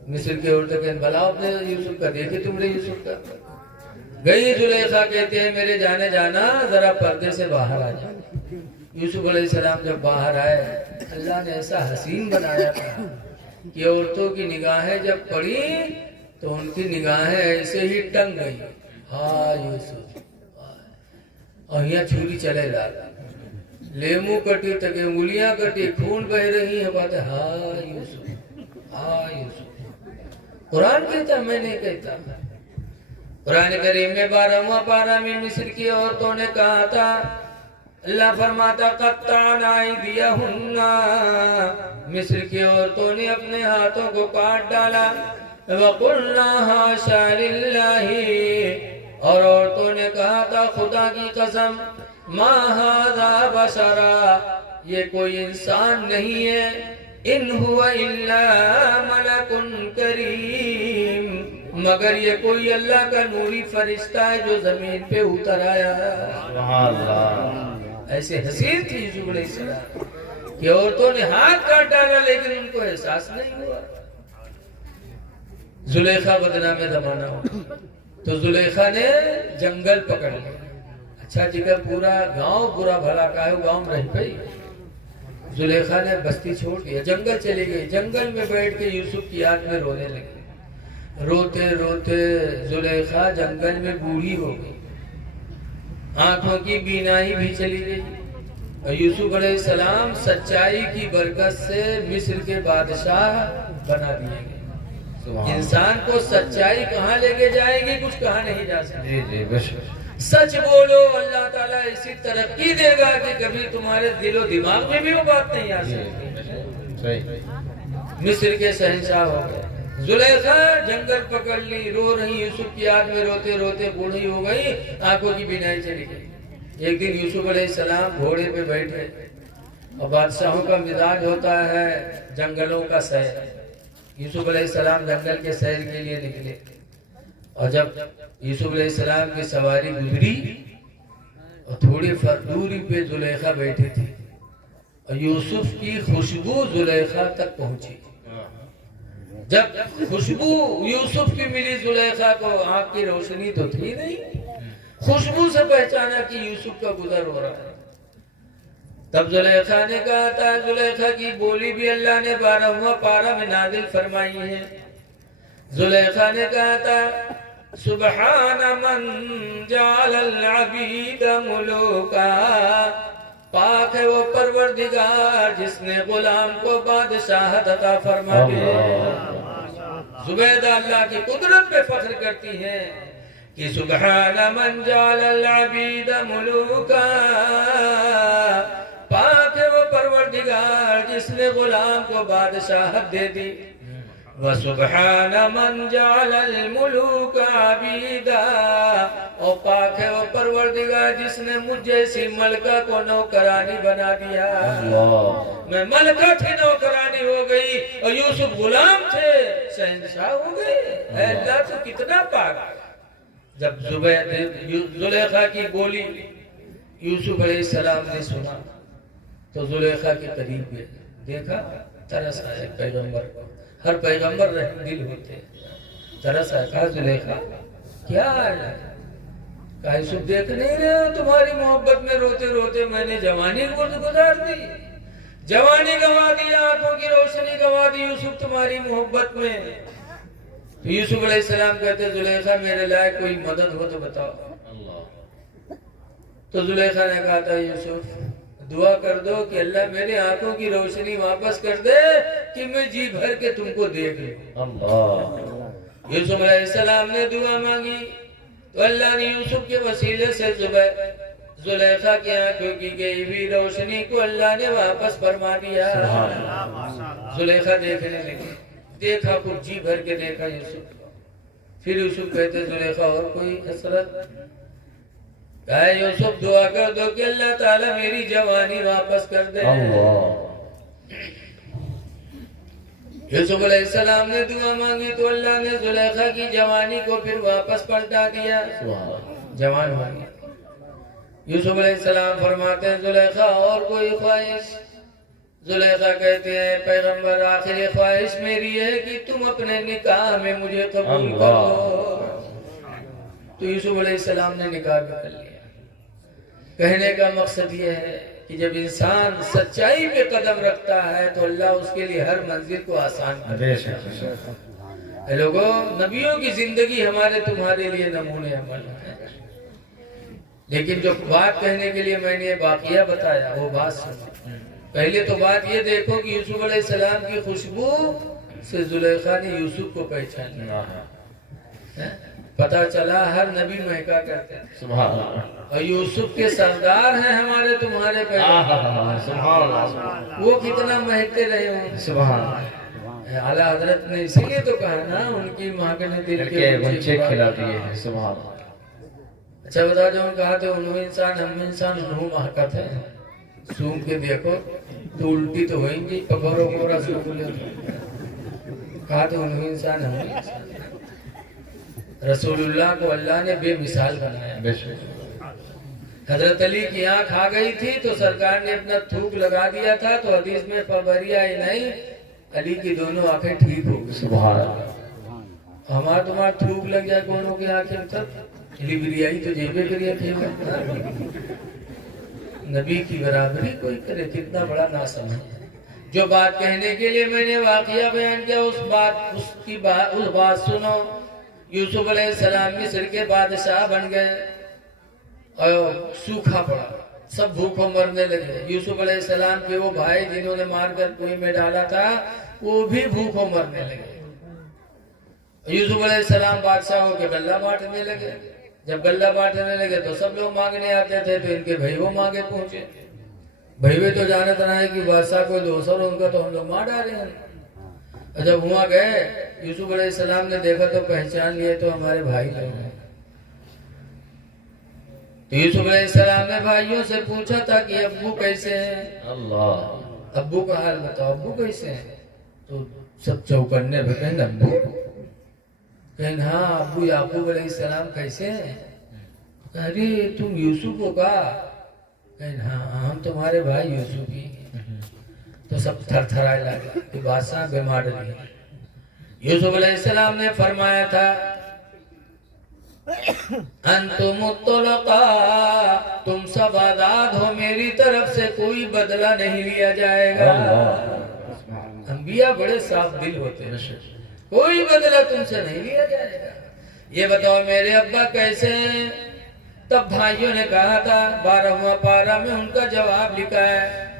مصر کی عورتیں کہیں بلاؤ اپنے یوسف کا، دیکھے تم نے یوسف کا۔ گئی زلیخا کہتے ہیں میرے جانے جانا ذرا پردے سے باہر آ جا۔ یوسف علیہ السلام جب باہر آئے اللہ نے ایسا حسین بنایا تھا کہ عورتوں کی نگاہیں جب پڑی تو ان کی نگاہیں ایسے ہی ٹنگ گئی. ہاں یوسف اور یہاں چھری چلے جا رہا, لیمو کٹی تک انگلیاں کٹی, خون بہ رہی ہیں, بات ہے ہاں یوسف ہاں یوسف. قرآن کہتا, میں نہیں کہتا. قرآن کریم میں 12واں پارہ میں مصر کی عورتوں نے کہا تھا, اللہ فرماتا قطعنا ایدیہن, مصر کی عورتوں نے اپنے ہاتھوں کو کاٹ ڈالا. وقلنا حاشا للہ, اور عورتوں نے کہا تھا خدا کی قسم ما ھذا بشرا, یہ کوئی انسان نہیں ہے, ان هو الا ملک کریم, مگر یہ کوئی اللہ کا نوری فرشتہ ہے جو زمین پہ اتر آیا ہے. سبحان اللہ. ایسے حسین تھی یوسف علیہ السلام کہ عورتوں نے ہاتھ کاٹ ڈالا لیکن ان کو احساس نہیں ہوا. زلیخا بدنام زمانہ ہو تو زلیخا نے جنگل پکڑ لیا. اچھا جگہ پورا گاؤں برا بھلا کا ہے, گاؤں میں رہ پئی. زلیخا نے بستی چھوڑ دیا, جنگل چلی گئی. جنگل میں بیٹھ کے یوسف کی یاد میں رونے لگی. روتے روتے زلیخا جنگل میں بوڑھی ہو گئی, آنکھوں کی بینائی بھی چلی گئی. اور یوسف علیہ السلام سچائی کی برکت سے مصر کے بادشاہ بنا دیے گئے. انسان کو سچائی کہاں لے کے جائے گی, کچھ کہاں نہیں جا سکتی. سچ بولو, اللہ تعالیٰ ایسی ترقی دے گا کہ کبھی تمہارے دل و دماغ میں بھی وہ بات نہیں آ سکتی. مصر کے شہنشاہ ہو گئے. زلیخا جنگل پکڑ لی, رو رہی یوسف کی یاد میں, روتے روتے بوڑھی ہو گئی, آنکھوں کی بینائی چلی گئی. ایک دن یوسف علیہ السلام گھوڑے پہ بیٹھے, اور بادشاہوں کا مزاج ہوتا ہے جنگلوں کا سیر. یوسف علیہ السلام جنگل کے سیر کے لیے نکلے, اور جب یوسف علیہ السلام کی سواری گزری اور تھوڑی دوری پہ زلیخا بیٹھی تھی, اور یوسف کی خوشبو زلیخا تک پہنچی. جب خوشبو یوسف کی ملی زلیخا کو, آنکھ کی روشنی تو تھی نہیں, خوشبو سے پہچانا کہ یوسف کا گزر ہو رہا ہے. تب زلیخا نے کہا تھا, زلیخا کی بولی بھی اللہ نے 12واں پارہ میں نازل فرمائی ہے. زلیخا نے کہا تھا سبحان من جعل العبید ملوکا, پاک ہے وہ پروردگار جس نے غلام کو بادشاہت عطا فرما دی. زبیدہ اللہ کی قدرت پہ فخر کرتی ہیں کہ سبحان من جعل العبید ملوکا, پاک ہے وہ پروردگار جس نے غلام کو بادشاہت دے دی. وَسُبْحَانَ مَنْ جَعَلَ الْمُلُوكَ عَبِيدًا, اور پاک ہے وہ پروردگار جس نے مجھ جیسی ملکہ کو نوکرانی بنا دیا. میں ملکہ تھی, نوکرانی ہو گئی, اور یوسف غلام تھے, شہنشاہ ہو گئے. اے اللہ تو کتنا پاک. جب زلیخا کی بولی یوسف علیہ السلام نے سنا تو زلیخا کے قریب گئے, دیکھا ترس آئے پیغمبر کو. ہر پیغمبر رحم دل ہوتے, ترس آئے. کہا زلیخا کیا ہے, کہا یوسف دیکھ نہیں رہے تمہاری محبت میں روتے روتے میں نے جوانی گزار دی, جوانی گوا دی, آنکھوں کی روشنی گوا دی یوسف تمہاری محبت میں. تو یوسف علیہ السلام کہتے زلیخا میرے لائق کوئی مدد ہو تو بتاؤ. تو زلیخا نے کہا تھا یوسف دعا کر دو کہ اللہ میرے آنکھوں کی روشنی واپس کر دے کہ میں جی بھر کے تم کو دیکھ لوں. یوسف علیہ السلام نے دعا مانگی تو اللہ نے یوسف کے وسیلے سے زلیخا کی آنکھوں کی گئی ہوئی روشنی کو اللہ نے واپس فرما دیا. زلیخا دیکھنے لگی, دیکھا کچھ جی بھر کے دیکھا یوسف کو. پھر یوسف کہتے زلیخا اور کوئی حسرت, کہا یوسف دعا کر دو کہ اللہ تعالیٰ میری جوانی واپس کر دے. یوسف علیہ السلام نے دعا مانگی تو اللہ نے زلیخا کی جوانی کو پھر واپس پلٹا دیا, جوان ہو گیا. یوسف علیہ السلام فرماتے ہیں زلیخا اور کوئی خواہش. زلیخا کہتے ہیں پیغمبر آخری خواہش میری ہے کہ تم اپنے نکاح میں مجھے قبول کر دو. تو یوسف علیہ السلام نے نکاح کر لیا. کہنے کا مقصد یہ ہے کہ جب انسان سچائی پہ قدم رکھتا ہے تو اللہ اس کے لیے ہر منزل کو آسان کرتا ہے۔ اے لوگوں، نبیوں کی زندگی ہمارے تمہارے لیے نمونے عمل ہے، لیکن جو بات کہنے کے لیے میں نے یہ واقعہ بتایا وہ بات سنو۔ پہلے تو بات یہ دیکھو کہ یوسف علیہ السلام کی خوشبو سے زلیخا نے یوسف کو پہچان لیا، پتہ چلا ہر نبی مہکا کرتے ہیں، سبحان اللہ، اور یوسف کے سردار ہیں ہمارے تمہارے پیغمبر، سبحان اللہ، وہ کتنا مہکتے رہے ہوں۔ سبحان اللہ، اعلیٰ حضرت نے اسی لیے تو کہا نا ان کی مہکنے دل کے غنچے کھلاتی ہے، سبحان اللہ۔ اچھا بتا جو کہا تھے انہوں انسان ہم انسان انہوں مہکت ہے، سونگ کے دیکھو تو الٹی تو ہوئیں گی، پکورو پورا سونگ لے کہا تھے انہوں انسان ہم انسان۔ رسول اللہ کو اللہ نے بے مثال بنایا۔ حضرت علی کی آنکھ آ گئی تھی تو سرکار نے اپنا تھوک لگا دیا تھا تو حدیث میں فبری آئی نہیں، علی کی دونوں آنکھیں ٹھیک ہو گئی۔ سبحان اللہ، ہمارا تمہارا تھوک لگ جائے کونوں کی آنکھیں تک لیبری آئی تو جیبے کریے تھے، نبی کی برابری کوئی کرے، کتنا بڑا ناسمجھ ہے۔ جو بات کہنے کے لیے میں نے واقعہ بیان کیا اس بات سنو۔ یوسف علیہ السلام مصر کے بادشاہ بن گئے اور سوکھا پڑا، سب بھوکوں مرنے لگے۔ یوسف علیہ السلام کے وہ بھائی جنہوں نے مار کر کنویں میں ڈالا تھا وہ بھی بھوکوں مرنے لگے۔ یوسف علیہ السلام بادشاہوں کے غلہ بانٹنے لگے، جب غلہ بانٹنے لگے تو سب لوگ مانگنے آتے تھے تو ان کے بھائیوں مانگے پہنچے۔ بھائیوے تو جانت رہا ہے کہ بادشاہ کوئی دوسر ان کا تو ہم لوگ مار ڈالے ہیں۔ جب وہاں گئے یوسف علیہ السلام نے دیکھا تو پہچان لیے تو ہمارے بھائی لوگ ہیں۔ تو یوسف علیہ السلام نے بھائیوں سے پوچھا تھا کہ ابو کیسے ہیں؟ اللہ، ابو کا حال بتاؤ، ابو کیسے ہیں؟ تو سب چوکنے پہ کہیں ابو، کہیں ہاں ابو یعقوب علیہ السلام کیسے ہیں؟ ارے تم یوسف ہو کا؟ کہیں ہاں ہم تمہارے بھائی یوسف ہی ہیں۔ تو سب تھر تھرائے لگا کہ بادشاہ بیمار نہیں۔ یوسف علیہ السلام نے فرمایا تھا انتم الطلقاء، تم سب آزاد ہو، میری طرف سے کوئی بدلہ نہیں لیا جائے گا۔ انبیاء بڑے صاف دل ہوتے ہیں، کوئی بدلہ تم سے نہیں لیا جائے گا۔ یہ بتاؤ میرے ابا کیسے ہیں؟ تب بھائیوں نے کہا تھا، 12واں پارہ میں ان کا جواب لکھا ہے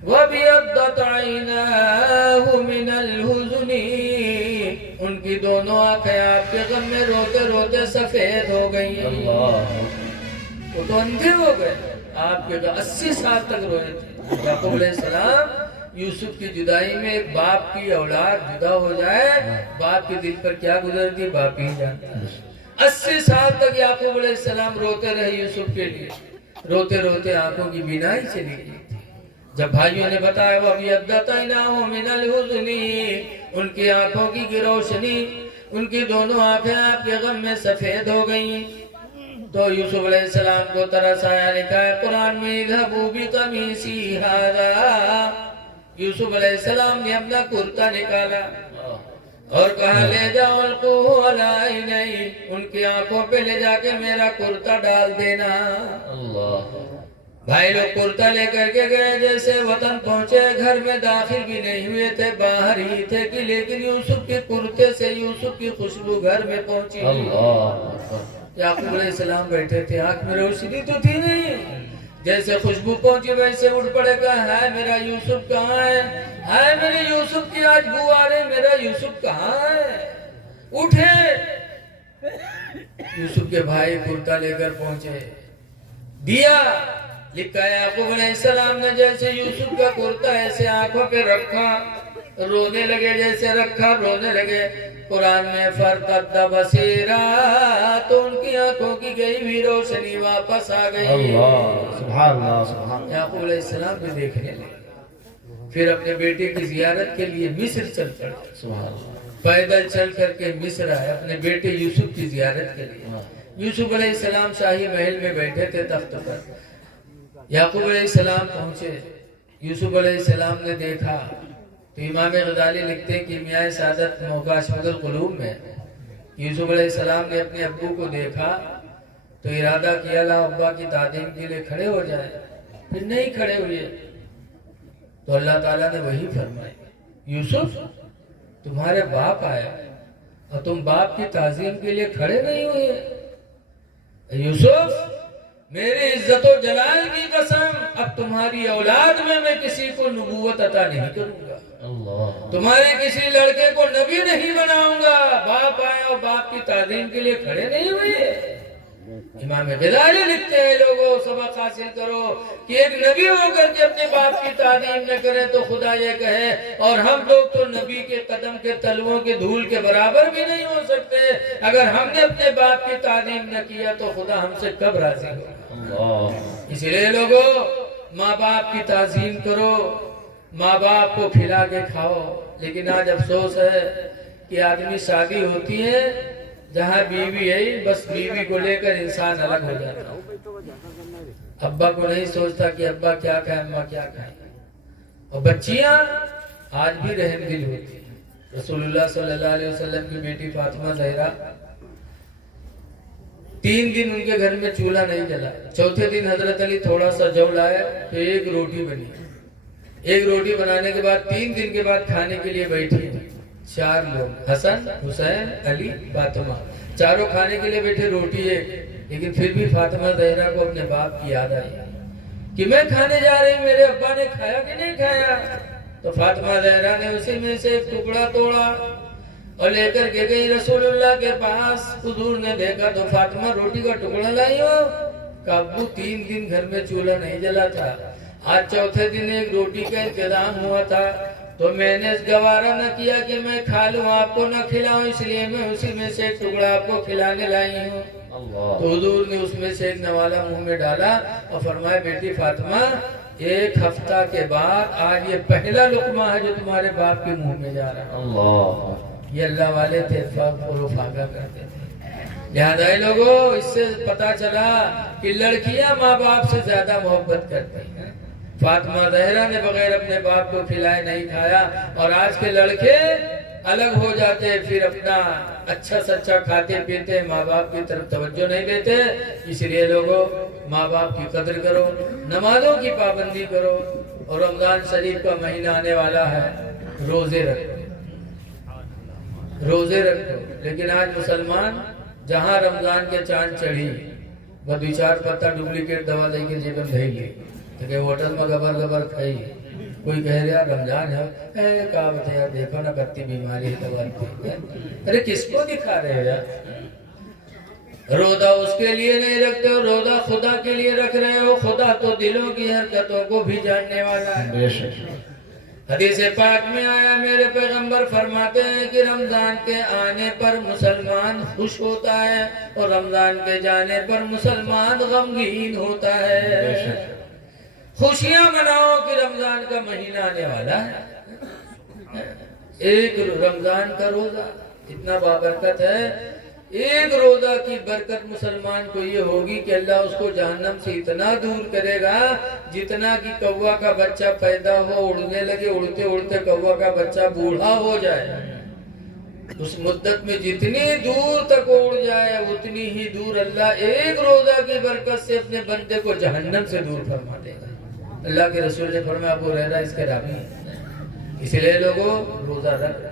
وَبِيَضَّتْ عَيْنَاهُ مِنَ الْحُزْنِ، ان کی دونوں آنکھیں آپ کے غم میں روتے روتے سفید ہو گئی۔ وہ تو اندھے ہو گئے، آپ کے 80 سال تک روئے تھے۔ یعقوب علیہ السلام یوسف کی جدائی میں ایک باپ کی اولاد جدا ہو جائے، باپ کے دل پر کیا گزرتی باپ ہی جانتا ہے۔ 80 سال تک یعقوب علیہ السلام روتے رہے یوسف کے لیے، روتے روتے آنکھوں کی بینائی چلی گئی۔ جب بھائیوں نے بتایا وَبِيَضَّتْ عَيْنَاهُ مِنَ الْحُزْنِ، ان کی آنکھوں کی روشنی، ان کی دونوں آنکھیں آپ کے غم میں سفید ہو گئیں، تو یوسف علیہ السلام کو ترس آیا۔ لکھا ہے قرآن میں اذهبوا بقمیصی ھذا، یوسف علیہ السلام نے اپنا کرتا نکالا اور کہا لے جاؤ القوہ علی عینی، ان کی آنکھوں پہ لے جا کے میرا کرتا ڈال دینا۔ اللہ، بھائی لوگ کرتا لے کر کے گئے، جیسے وطن پہنچے گھر میں داخل بھی نہیں ہوئے تھے، باہر ہی تھے کہ لیکن یوسف کے کرتے سے یوسف کی خوشبو گھر میں پہنچی۔ یعقوب علیہ السلام بیٹھے تھے، آنکھ میں روشنی تو تھی نہیں، جیسے خوشبو پہنچی ویسے اٹھ پڑے، کہا ہے میرا یوسف کہاں ہے میرے یوسف کی آج بو آ رہے، میرا یوسف کہاں ہے؟ اٹھے، یوسف کے بھائی کرتا لے کر پہنچے، دیا۔ لکھا ہے یعقوب علیہ السلام نے جیسے یوسف کا کرتا ایسے آنکھوں پہ رکھا، رونے لگے، جیسے رکھا رونے لگے۔ قرآن میں فَارْتَدَّ بَصِيرًا، تو ان کی آنکھوں کی گئی بھی روشنی واپس آ گئی۔ سبحان اللہ، سبحان اللہ، یعقوب علیہ السلام بھی دیکھنے لگے، پھر اپنے بیٹے کی زیارت کے لیے مصر چل پڑے، سبحان اللہ، پیدل چل کر کے مصر آئے اپنے بیٹے یوسف کی زیارت کے لیے۔ یوسف علیہ السلام شاہی محل میں بیٹھے تھے تخت پر، یعقوب علیہ السلام پہنچے، یوسف علیہ السلام نے دیکھا تو امام غزالی لکھتے ہیں کہ میاں سعادت مکاشفۃ القلوب میں یوسف علیہ السلام نے اپنے ابو کو دیکھا تو ارادہ کیا لا ابا کی تعظیم کے لیے کھڑے ہو جائے، پھر نہیں کھڑے ہوئے. تو اللہ تعالیٰ نے وہی فرمایا یوسف تمہارے باپ آیا اور تم باپ کی تعظیم کے لیے کھڑے نہیں ہوئے. یوسف میری عزت و جلال کی قسم اب تمہاری اولاد میں کسی کو نبوت عطا نہیں کروں گا. اللہ تمہارے کسی لڑکے کو نبی نہیں بناؤں گا. باپ آیا اور باپ کی تعظیم کے لیے کھڑے نہیں ہوئے. امام غزالی لکھتے ہیں لوگوں سبق حاصل کرو کہ ایک نبی ہو کر کے اپنے باپ کی تعظیم نہ کرے تو خدا یہ کہے اور ہم لوگ تو نبی کے قدم کے تلووں کے دھول کے برابر بھی نہیں ہو سکتے. اگر ہم نے اپنے باپ کی تعظیم نہ کیا تو خدا ہم سے کب راضی ہوگا. اس لیے لوگوں ماں باپ کی تعظیم کرو, ماں باپ کو کھلا کے کھاؤ. لیکن آج افسوس ہے کہ آدمی شادی ہوتی ہے جہاں بیوی ہے بس بیوی کو لے کر انسان الگ ہو جاتا ہے. ابا کو نہیں سوچتا کہ ابا کیا کھائے اماں کیا کھائیں. اور بچیاں آج بھی رحم دل ہوتی ہیں. رسول اللہ صلی اللہ علیہ وسلم کی بیٹی فاطمہ زہرا 3 دن ان کے گھر میں چولہا نہیں جلا. چوتھے دن حضرت علی تھوڑا سا جو لائے تو ایک روٹی بنی. ایک روٹی بنانے کے بعد 3 دن کے بعد کھانے کے لیے بیٹھی. 4 لوگ حسن حسین علی فاطمہ چاروں کھانے کے لیے بیٹھے, روٹی ایک. لیکن پھر بھی فاطمہ زہرا کو اپنے باپ کی یاد آئی کہ میں کھانے جا رہی میرے ابا نے کھایا کہ نہیں کھایا. تو فاطمہ زہرا نے اسی میں سے ایک ٹکڑا توڑا اور لے کر کے گئی رسول اللہ کے پاس. حضور نے دیکھا تو فاطمہ روٹی کا ٹکڑا لائی ہو. ابو 3 دن گھر میں چولہا نہیں جلا تھا, آج چوتھے دن ایک روٹی کا انتظام ہوا تھا تو میں نے گوارا نہ کیا کہ میں کھا لوں آپ کو نہ کھلاؤں, اس لیے میں اسی میں سے ایک ٹکڑا آپ کو کھلانے لائی ہوں. تو حضور نے اس میں سے ایک نوالا منہ میں ڈالا اور فرمایا بیٹی فاطمہ 1 ہفتہ کے بعد آج یہ پہلا لقمہ ہے جو تمہارے باپ کے منہ میں جا رہا ہے. یہ اللہ والے تھے, فاقہ کرتے تھے. لہذا لوگوں اس سے پتا چلا کہ لڑکیاں ماں باپ سے زیادہ محبت کرتی ہیں. فاطمہ زہرا نے بغیر اپنے باپ کو کھلائے نہیں کھایا, اور آج کے لڑکے الگ ہو جاتے پھر اپنا اچھا سچا کھاتے پیتے, ماں باپ کی طرف توجہ نہیں دیتے. اس لیے لوگوں ماں باپ کی قدر کرو, نمازوں کی پابندی کرو, اور رمضان شریف کا مہینہ آنے والا ہے, روزے رکھو روزے رکھو. لیکن آج مسلمان جہاں رمضان کے چاند چڑھی وہ 2-4 پتا ڈپلیکیٹ دوا لے کے جیب میں بھیج لی کہ ہوٹل میں گبر کھائی. کوئی کہہ رہا رمضان ہے کہا بتا یار دیکھو نا کتنی بیماری ہے. ارے کس کو دکھا رہے ہو یار. روزہ اس کے لیے نہیں رکھتے ہو, روزہ خدا کے لیے رکھ رہے ہو. خدا تو دلوں کی حرکتوں کو بھی جاننے والا ہے. حدیث پاک میں آیا میرے پیغمبر فرماتے ہیں کہ رمضان کے آنے پر مسلمان خوش ہوتا ہے اور رمضان کے جانے پر مسلمان غمگین ہوتا ہے. خوشیاں مناؤ کہ رمضان کا مہینہ آنے والا ہے. ایک رمضان کا روزہ اتنا بابرکت ہے. ایک روزہ کی برکت مسلمان کو یہ ہوگی کہ اللہ اس کو جہنم سے اتنا دور کرے گا جتنا کہ کوا کا بچہ پیدا ہو, اڑنے لگے, اڑتے اڑتے کوا کا بچہ بوڑھا ہو جائے, اس مدت میں جتنی دور تک اڑ جائے اتنی ہی دور اللہ ایک روزہ کی برکت سے اپنے بندے کو جہنم سے دور فرما دے گا. اللہ کے رسول نے فرمایا ابو ہریرہ اس کے راوی ہیں. اس لیے لوگوں روزہ رکھ.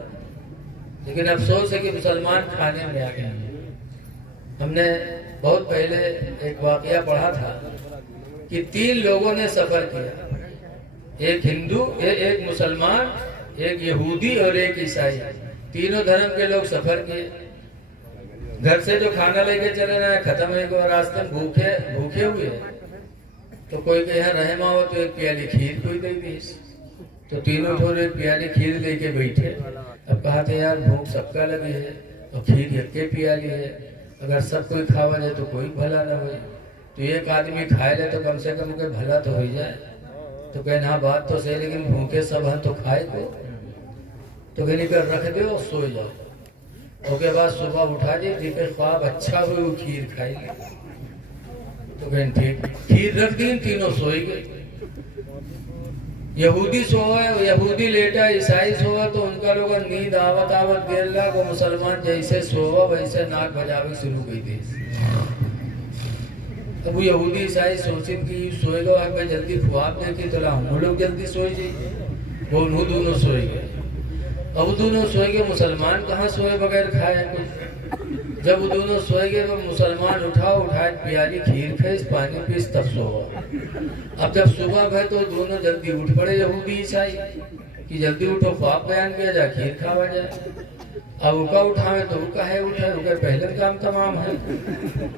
لیکن افسوس ہے کہ مسلمان کھانے میں آ گیا. ہم نے بہت پہلے ایک واقعہ پڑھا تھا کہ 3 لوگوں نے سفر کیا, ایک ہندو, ایک مسلمان, ایک یہودی اور ایک عیسائی. تینوں دھرم کے لوگ سفر کیے. گھر سے جو کھانا لے کے چلے رہے ختم ہے, راستے میں بھوکے ہوئے. تو کوئی کہ یہاں رہما ہو تو ایک پیالی کھیر کوئی دے دی. تو تینوں ٹھور ایک پیالی کھیر لے کے بیٹھے. اب کہا تھا یار بھوک سب کا لگی ہے اور کھیر ایک کے پیالی ہے, اگر سب کوئی کھاوا جائے تو کوئی بھلا نہ ہوئے. تو ایک آدمی کھائے لے تو کم سے کم کوئی بھلا تو ہو جائے. تو کہنا ہاں بات تو صحیح, لیکن بھوکے سب ہیں تو کھائے کو. تو کہنے کر رکھ دے اور سو جاؤ. اس کے بعد صبح اٹھا دی جی خواب اچھا ہوئے وہ کھیر کھائی گئی. تو کہنے ٹھیک کھیر رکھ دی, تینوں سوئی گئے. یہودی سوئے, یہودی لیٹا, عیسائی سوئے. تو ان کا لوگ نیند آوت دے اللہ کو. مسلمان جیسے سوئے ویسے ناک بجاوے شروع کی دی. اب وہ یہودی عیسائی سوچیں کہ سوئے گا آپ میں جلدی خواب دیکھی تو ہم لوگ جلدی سوئے جائیے. وہ انہوں دونوں سوئے گئے. اب وہ دونوں سوئے گئے, مسلمان کہاں سوئے بغیر کھائے کچھ. جب وہ دونوں سوئے گئے تو مسلمان اٹھائے پیالی کھیر کھائے, پانی پیس تب سو. اب جب صبح بھائی تو دونوں جلدی اٹھ پڑے یہودی عیسائی کہ جلدی اٹھو, خواب بیان کیا جائے, کھیر کھاوا جائے. اب اکا اٹھاویں تو اکا ہے اٹھائے, اکا پہلے کام تمام ہے.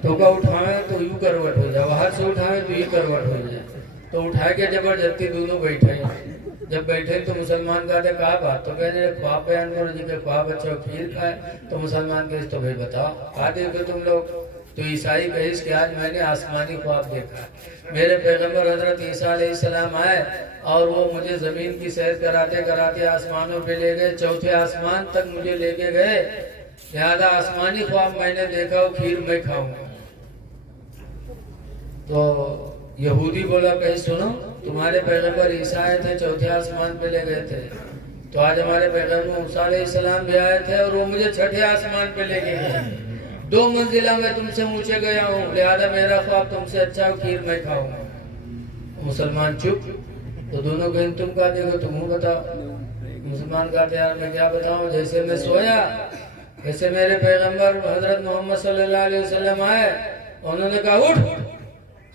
تو اکا اٹھاویں تو یوں کروٹ ہو جائے, باہر سے اٹھاویں تو یہ کروٹ ہو جائے. تو اٹھا کے زبردستی دونوں بیٹھے. جب بیٹھے تو مسلمان کہتے کہا بات, تو کہتے خواب بیان کرو جی کہ خواب اچھا کھیر کھائے. تو مسلمان کہتے تو بھائی بتاؤ کہا دیکھو تم لوگ. تو عیسائی کہیس کہ آج میں نے آسمانی خواب دیکھا. میرے پیغمبر حضرت عیسیٰ علیہ السلام آئے اور وہ مجھے زمین کی سیر کراتے کراتے آسمانوں پہ لے گئے, چوتھے آسمان تک مجھے لے کے گئے. لہذا آسمانی خواب میں نے دیکھا, وہ کھیر میں کھاؤں. تو یہودی بولا کہ سنو, تمہارے پیغمبر عیسیٰ آئے تھے, چوتھے آسمان پہ لے گئے تھے. تو آج ہمارے پیغمبر موسیٰ علیہ السلام بھی آئے تھے اور وہ مجھے چھٹے آسمان پہ لے گئے. 2 منزلہ میں تم سے اونچے گیا ہوں, لہذا میرا خواب تم سے اچھا کھیر میں کھاؤں. مسلمان چپ. تو دونوں کہیں تم کہا دیکھو تم بتاؤ. مسلمان کہتے یار میں کیا بتاؤں, جیسے میں سویا ویسے میرے پیغمبر حضرت محمد صلی اللہ علیہ وسلم آئے. انہوں نے کہا اٹھ,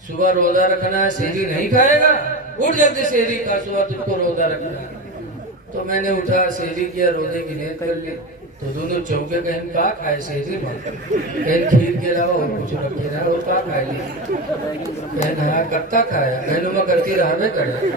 صبح روزہ رکھنا ہے, سحری نہیں کھائے گا, اٹھ جلدی سحری کھا, صبح تم کو روزہ رکھنا ہے. تو میں نے اٹھا, سحری کیا, روزے کی نیت کر لی. تو دونوں چوکے کہیں کہا کھائے سحری میں, کہیں کھیر کے علاوہ اور کچھ رکھے رہا, اور کہا کھائے لی. کہیں ہاں کرتا کھایا, کہیں میں کرتی رہا میں کرے.